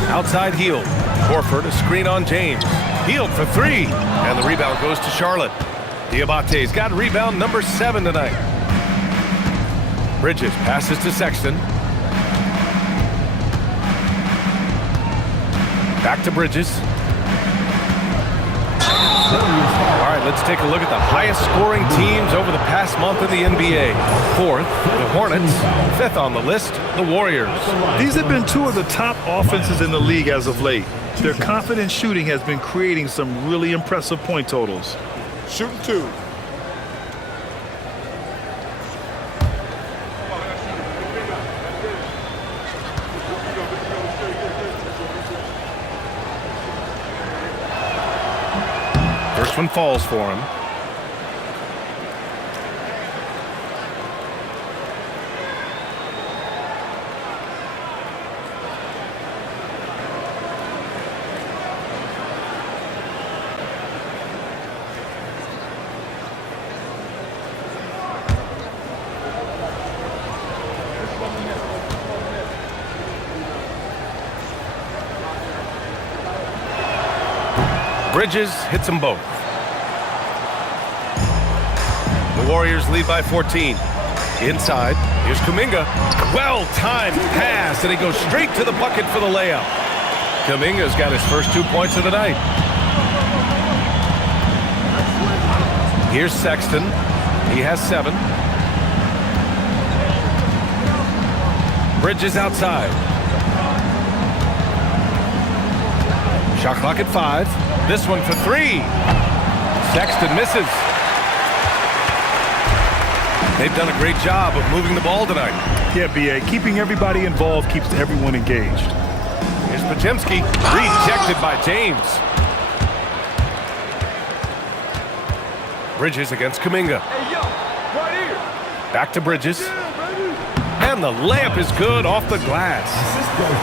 Outside Hield. Horford, a screen on James. Hield for 3. And the rebound goes to Charlotte. Diabate's got rebound number 7 tonight. Bridges passes to Sexton. Back to Bridges. All right, let's take a look at the highest scoring teams over the past month in the NBA. 4th, the Hornets. 5th on the list, the Warriors. These have been 2 of the top offenses in the league as of late. Their confident shooting has been creating some really impressive point totals. Shooting 2. First one falls for him. Bridges hits them both. The Warriors lead by 14. Inside, here's Kuminga. Well-timed pass, and he goes straight to the bucket for the layup. Kuminga's got his first 2 points of the night. Here's Sexton. He has 7. Bridges outside. Shot clock at 5. This one for 3. Sexton misses. They've done a great job of moving the ball tonight. Yeah, B.A., keeping everybody involved keeps everyone engaged. Here's Podziemski, rejected by James. Bridges against Kuminga. Hey, yo, right here. Back to Bridges. And the layup is good off the glass.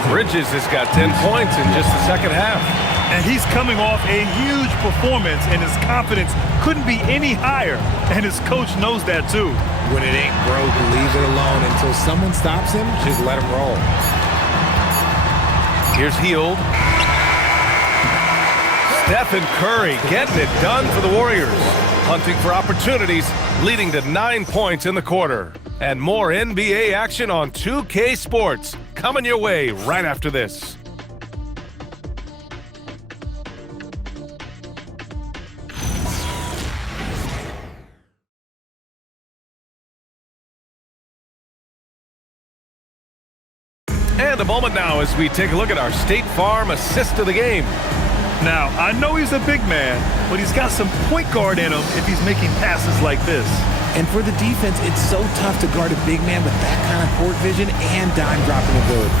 Bridges has got 10 points in just the second half. And he's coming off a huge performance, and his confidence couldn't be any higher. And his coach knows that, too. When it ain't broke, leave it alone until someone stops him. Just let him roll. Here's Hield. Stephen Curry getting it done for the Warriors. Hunting for opportunities, leading to 9 points in the quarter. And more NBA action on 2K Sports coming your way right after this. And a moment now as we take a look at our State Farm assist of the game. Now, I know he's a big man, but he's got some point guard in him if he's making passes like this. And for the defense, it's so tough to guard a big man with that kind of court vision and dime dropping ability.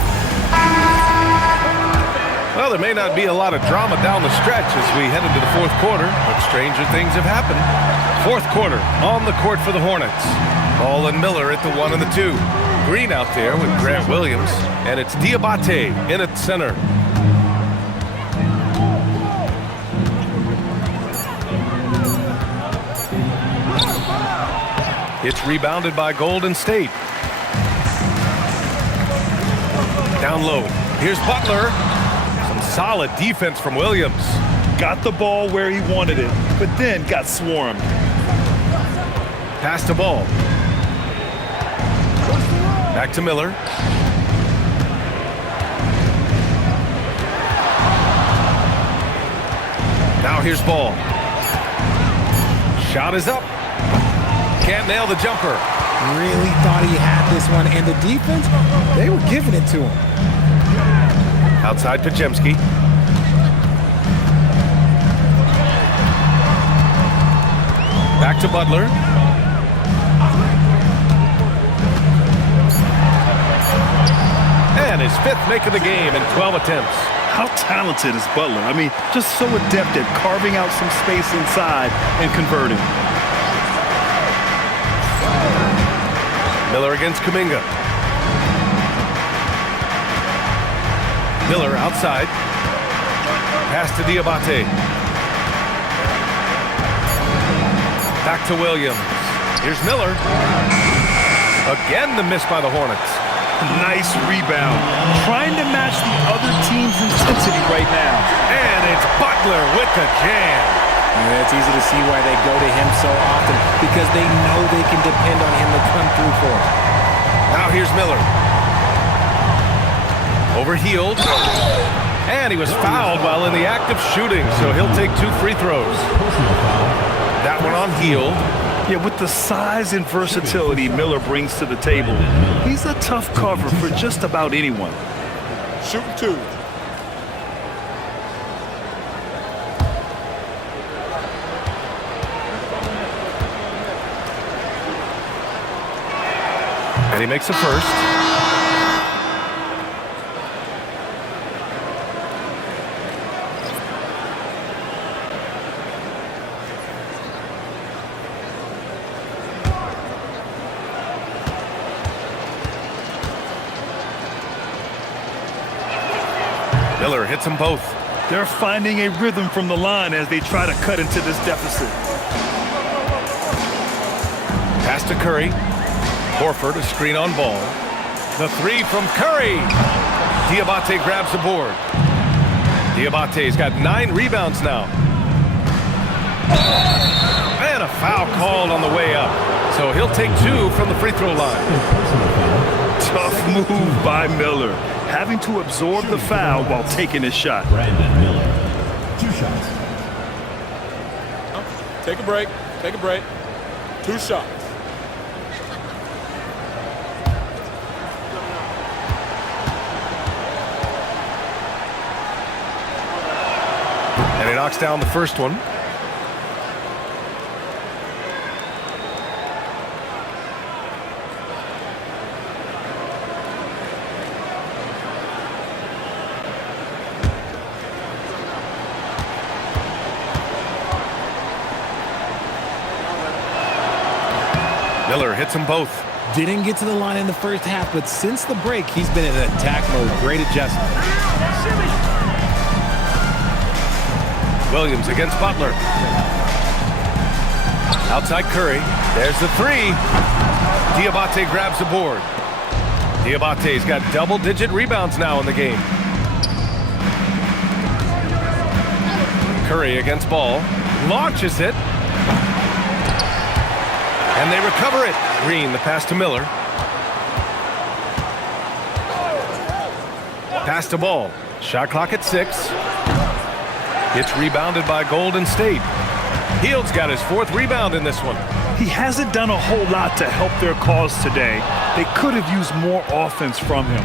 Well, there may not be a lot of drama down the stretch as we head into the fourth quarter, but stranger things have happened. Fourth quarter on the court for the Hornets. Ball and Miller at the 1 and the 2. Green out there with Grant Williams, and it's Diabate in at center. It's rebounded by Golden State. Down low. Here's Butler. Some solid defense from Williams. Got the ball where he wanted it, but then got swarmed. Pass the ball. Back to Miller. Now here's Ball. Shot is up. Can't nail the jumper. Really thought he had this one, and the defense, they were giving it to him. Outside Pajemski. Back to Butler. And his 5th make of the game in 12 attempts. How talented is Butler? I mean, just so adept at carving out some space inside and converting. Miller against Kuminga. Miller outside. Pass to Diabate. Back to Williams. Here's Miller. Again the miss by the Hornets. Nice rebound. Trying to match the other team's intensity right now. And it's Butler with the jam. Yeah, it's easy to see why they go to him so often, because they know they can depend on him to come through for them. Now here's Miller. Overhealed. And he was fouled while in the act of shooting, so he'll take 2 free throws. That one on Hield. Yeah, with the size and versatility Miller brings to the table, he's a tough cover for just about anyone. Shooting 2. And he makes a first. Miller hits them both. They're finding a rhythm from the line as they try to cut into this deficit. Pass to Curry. Horford, a screen on Ball. The 3 from Curry. Diabate grabs the board. Diabate's got 9 rebounds now. And a foul called on the way up. So he'll take 2 from the free throw line. Tough move by Miller, having to absorb the foul while taking his shot. Brandon Miller. 2 shots. Take a break. Take a break. 2 shots. And he knocks down the first one. Miller hits them both. Didn't get to the line in the first half, but since the break, he's been in attack mode. Great adjustment. Williams against Butler. Outside Curry. There's the 3. Diabate grabs the board. Diabate's got double-digit rebounds now in the game. Curry against Ball. Launches it. And they recover it. Green, the pass to Miller. Pass to Ball. Shot clock at 6. It's rebounded by Golden State. Hield's got his 4th rebound in this one. He hasn't done a whole lot to help their cause today. They could have used more offense from him.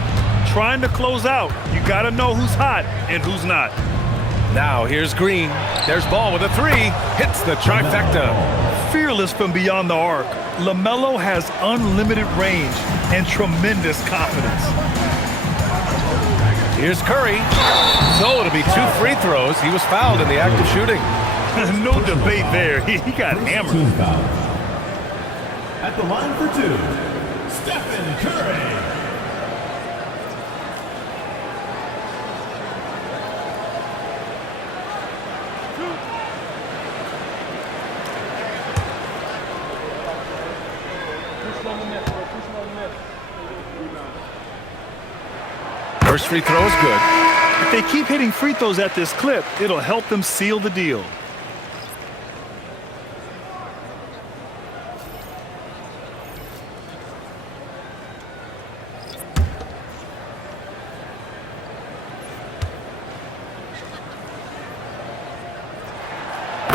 trying to close out. You got to know who's hot and who's not. Now here's Green. There's Ball with a three. Hits the trifecta. Fearless from beyond the arc, LaMelo has unlimited range and tremendous confidence. Here's Curry. So it'll be 2 free throws. He was fouled in the act of shooting. No debate there. He got hammered. Team foul. At the line for 2, Stephen Curry. First free throw is good. If they keep hitting free throws at this clip, it'll help them seal the deal.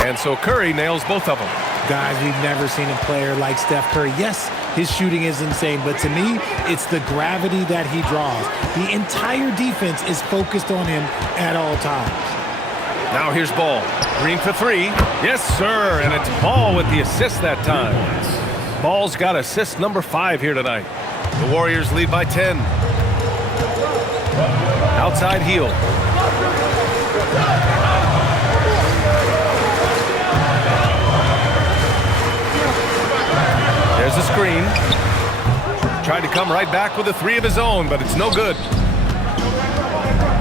And so Curry nails both of them. Guys, we've never seen a player like Steph Curry. Yes, his shooting is insane, but to me, it's the gravity that he draws. The entire defense is focused on him at all times. Now here's Ball. Green for 3. Yes, sir. And it's Ball with the assist that time. Ball's got assist number 5 here tonight. The Warriors lead by 10. Outside heel. There's a screen. Tried to come right back with a 3 of his own, but it's no good.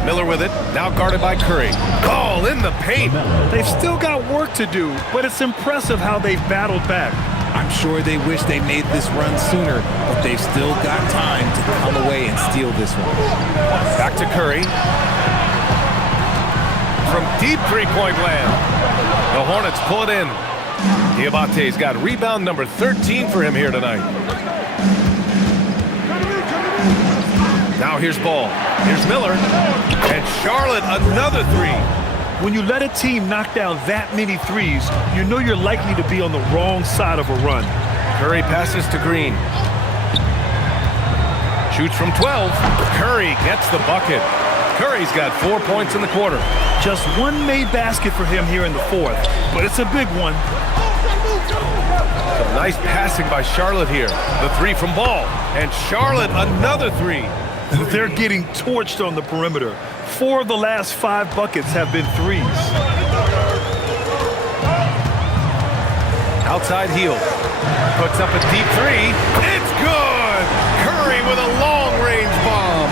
Miller with it, now guarded by Curry. Ball in the paint. They've still got work to do, but it's impressive how they've battled back. I'm sure they wish they made this run sooner, but they've still got time to come away and steal this one. Back to Curry. From deep three-point land. The Hornets pull it in. Diabate's got rebound number 13 for him here tonight. Now here's Ball. Here's Miller. And Charlotte, another 3. When you let a team knock down that many threes, you know you're likely to be on the wrong side of a run. Curry passes to Green. Shoots from 12. Curry gets the bucket. Curry's got 4 points in the quarter. Just one made basket for him here in the 4th, but it's a big one. Some nice passing by Charlotte here. The 3 from Ball. And Charlotte, another 3. They're getting torched on the perimeter. 4 of the last 5 buckets have been threes. Outside heel. Puts up a deep 3. It's good! Curry with a long-range bomb.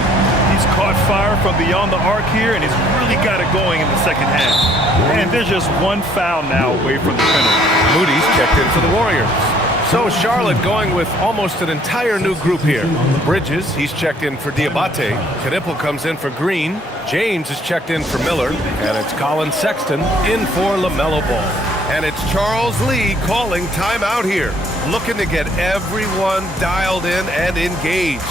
He's caught fire from beyond the arc here, and he's really got it going in the second half. And there's just one foul now away from the penalty. Moody's checked in for the Warriors. So Charlotte going with almost an entire new group here. Bridges, he's checked in for Diabate. Knipple comes in for Green. James is checked in for Miller. And it's Colin Sexton in for LaMelo Ball. And it's Charles Lee calling timeout here. Looking to get everyone dialed in and engaged.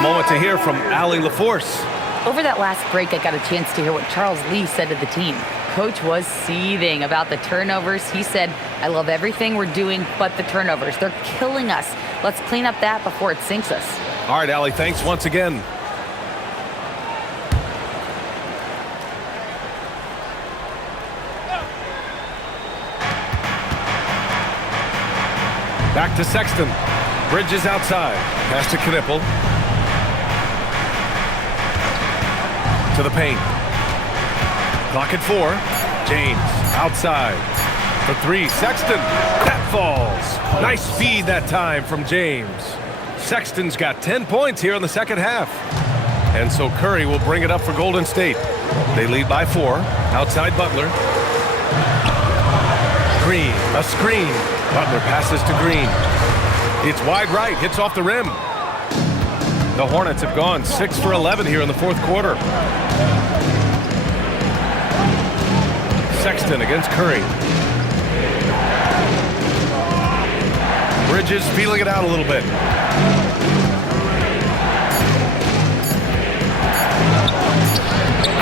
Moment to hear from Allie LaForce. Over that last break, I got a chance to hear what Charles Lee said to the team. Coach was seething about the turnovers. He said, I love everything we're doing but the turnovers. They're killing us. Let's clean up that before it sinks us. All right, Allie, thanks once again. Back to Sexton. Bridges outside. Pass to Knipple. To the paint. Clock at 4. James outside. For 3. Sexton. That falls. Nice speed that time from James. Sexton's got 10 points here in the second half. And so Curry will bring it up for Golden State. They lead by 4. Outside Butler. Green. A screen. Butler passes to Green. It's wide right. Hits off the rim. The Hornets have gone 6 for 11 here in the fourth quarter. Sexton against Curry. Bridges feeling it out a little bit.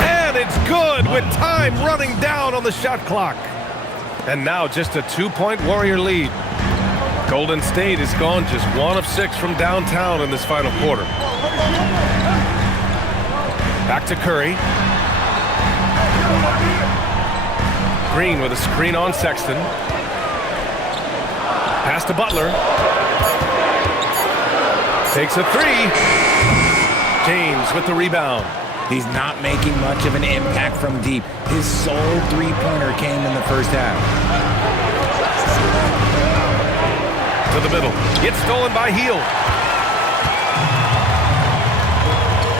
And it's good with time running down on the shot clock. And now just a 2-point Warrior lead. Golden State has gone just 1 of 6 from downtown in this final quarter. Back to Curry. Green with a screen on Sexton. Pass to Butler. Takes a 3. James with the rebound. He's not making much of an impact from deep. His sole three-pointer came in the first half. To the middle. It's stolen by Heel.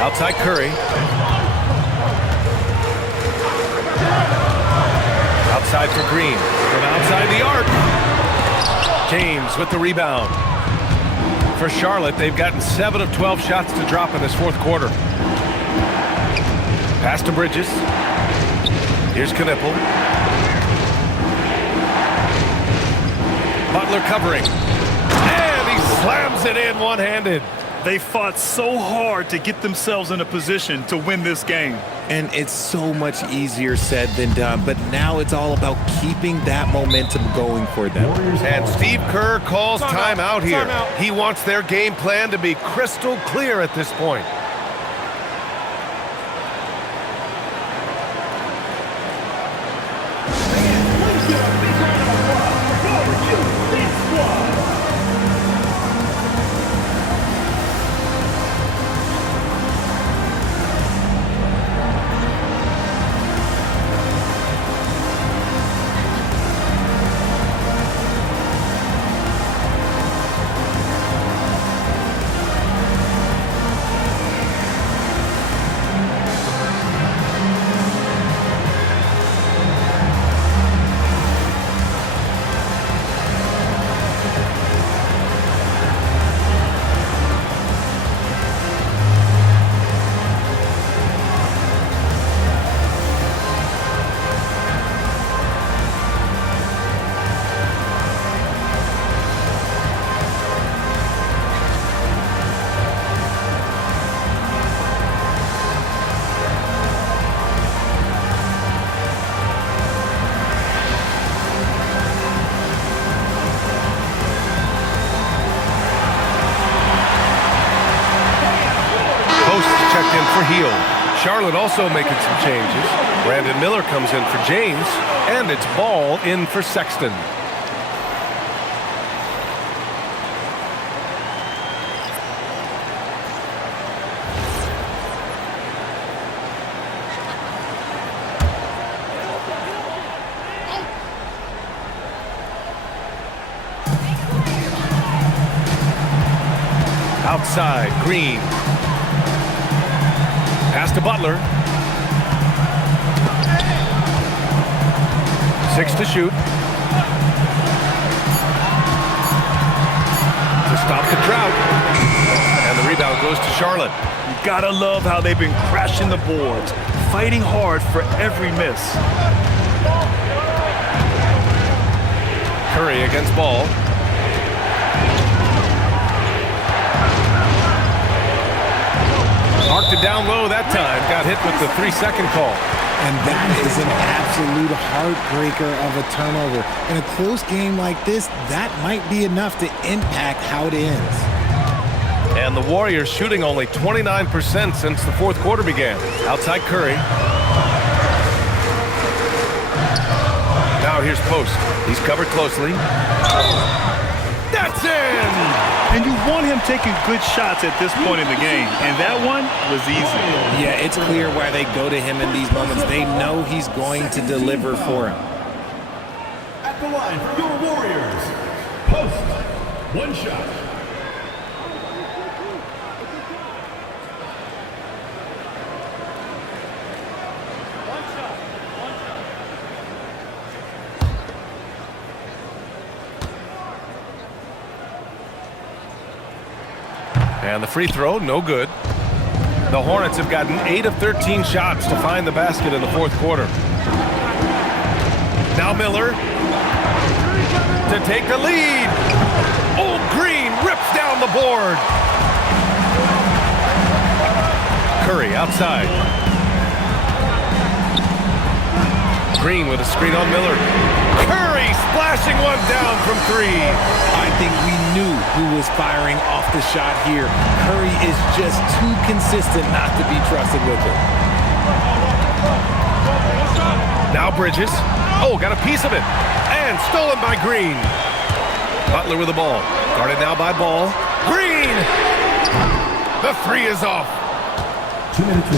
Outside Curry. Outside for Green. From outside the arc. James with the rebound. For Charlotte, they've gotten 7 of 12 shots to drop in this fourth quarter. Pass to Bridges. Here's Knipple. Butler covering. And he slams it in one-handed. They fought so hard to get themselves in a position to win this game. And it's so much easier said than done, but now it's all about keeping that momentum going for them. And Steve Kerr calls timeout here. Timeout. He wants their game plan to be crystal clear at this point. For Heel. Charlotte also making some changes. Brandon Miller comes in for James, and it's Ball in for Sexton. Outside, Green. Pass to Butler. 6 to shoot. To stop the drought. And the rebound goes to Charlotte. You gotta love how they've been crashing the boards, fighting hard for every miss. Curry against Ball. Marked it down low that time. Got hit with the 3-second call. And that is an absolute heartbreaker of a turnover. In a close game like this, that might be enough to impact how it ends. And the Warriors shooting only 29% since the fourth quarter began. Outside Curry. Now here's Post. He's covered closely. That's in! And you want him taking good shots at this point in the game, and that one was easy. Yeah, it's clear why they go to him in these moments. They know he's going to deliver for him. At the line for your Warriors, Post. One shot. And the free throw, no good. The Hornets have gotten 8 of 13 shots to find the basket in the fourth quarter. Now Miller to take the lead. Old Green rips down the board. Curry outside. Green with a screen on Miller. Curry splashing one down from 3. I think we knew who was firing off the shot here. Curry is just too consistent not to be trusted with it. Now Bridges. Oh, got a piece of it. And stolen by Green. Butler with the ball. Guarded now by Ball. Green! The 3 is off.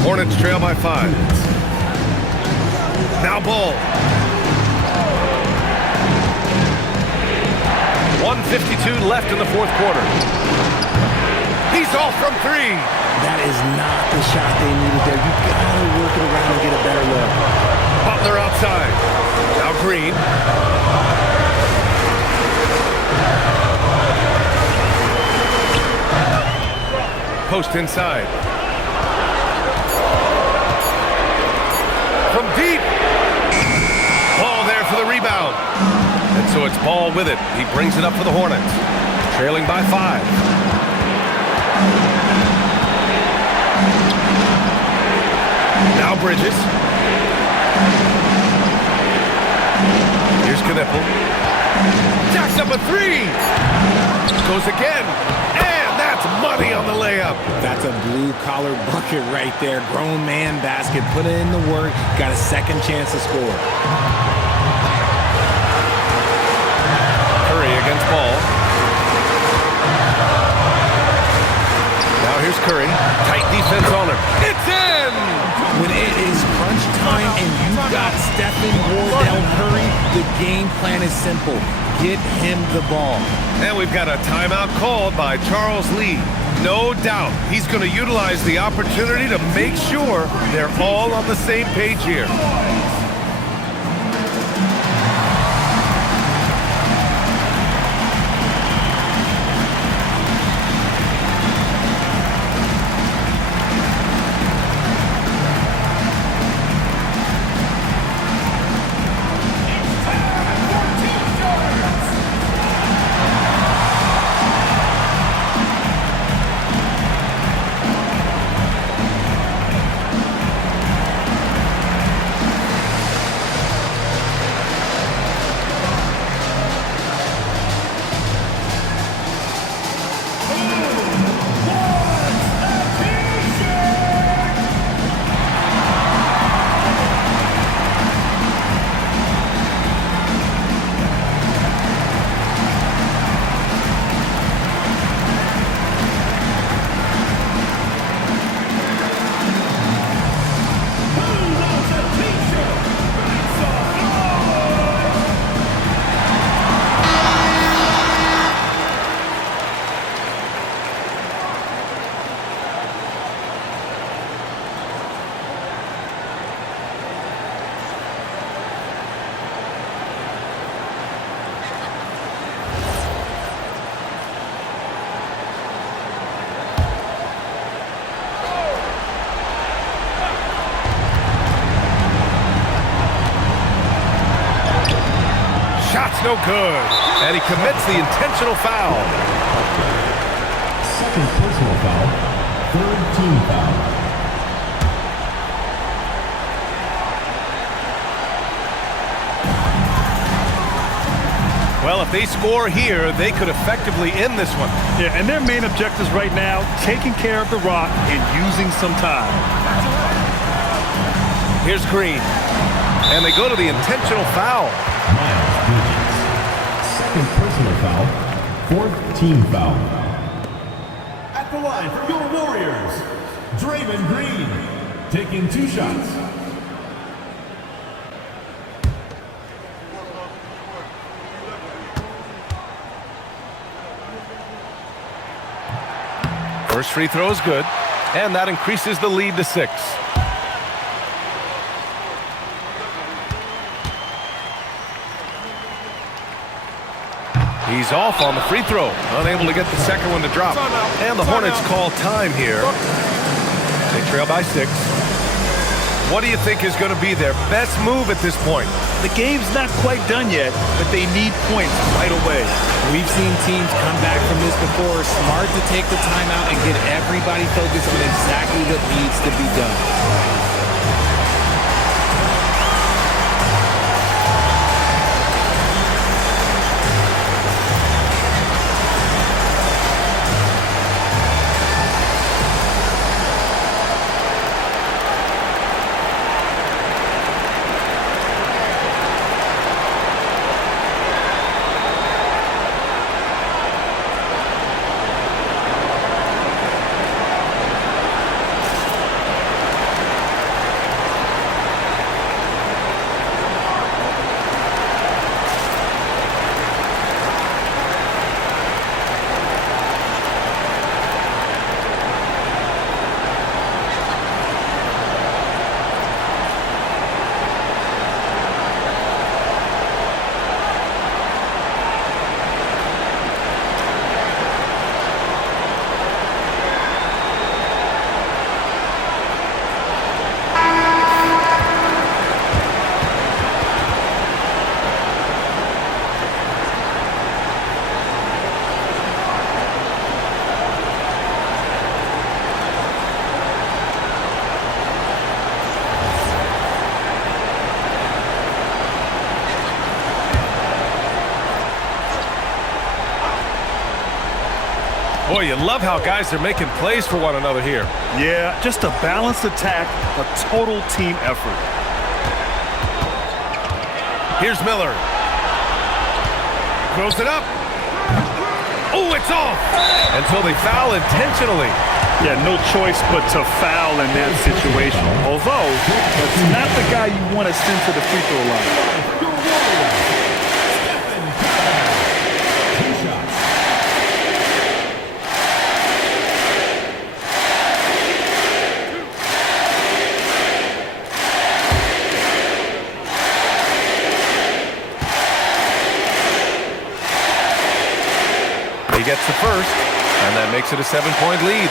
Hornets trail by 5. Now Ball. 1:52 left in the fourth quarter. He's off from 3. That is not the shot they needed there. You gotta work it around and get a better look. Butler outside. Now Green. Post inside. From deep. Ball there for the rebound. And so it's Ball with it. He brings it up for the Hornets. Trailing by 5. Now Bridges. Here's Knipple. Jacks up a 3. Goes again. And that's money on the layup. That's a blue-collar bucket right there. Grown man basket. Put in the work. Got a second chance to score. Curry against Ball. Now here's Curry. Tight defense on him. It's in! When it is crunch time and you've got Stephen Wardell Curry, the game plan is simple. Get him the ball. And we've got a timeout called by Charles Lee. No doubt he's going to utilize the opportunity to make sure they're all on the same page here. No good. And he commits the intentional foul. Second personal foul. Third team foul. Well, if they score here, they could effectively end this one. Yeah, and their main objectives right now, taking care of the rock and using some time. Here's Green. And they go to the intentional foul. Second personal foul. 4th team foul. At the line for your Warriors, Draymond Green, taking 2 shots. First free throw is good, and that increases the lead to 6. He's off on the free throw, unable to get the second one to drop. And the Hornets call time here. They trail by 6. What do you think is going to be their best move at this point? The game's not quite done yet, but they need points right away. We've seen teams come back from this before. Smart to take the timeout and get everybody focused on exactly what needs to be done. Boy, you love how guys are making plays for one another here. Yeah, just a balanced attack, a total team effort. Here's Miller. Throws it up. Oh, it's off. Until they foul intentionally. Yeah, no choice but to foul in that situation. Although, that's not the guy you want to send to the free throw line. He gets the first, and that makes it a 7-point lead.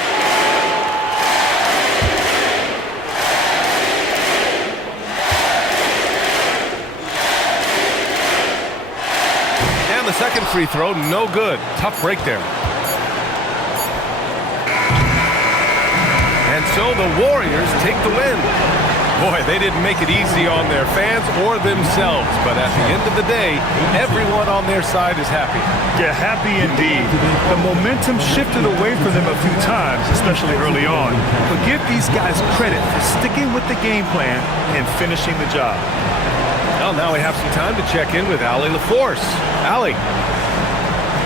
And the second free throw, no good. Tough break there. And so the Warriors take the win. Boy, they didn't make it easy on their fans or themselves, but at the end of the day, everyone on their side is happy. Yeah, happy indeed. The momentum shifted away from them a few times, especially early on. But give these guys credit for sticking with the game plan and finishing the job. Well, now we have some time to check in with Allie LaForce. Allie.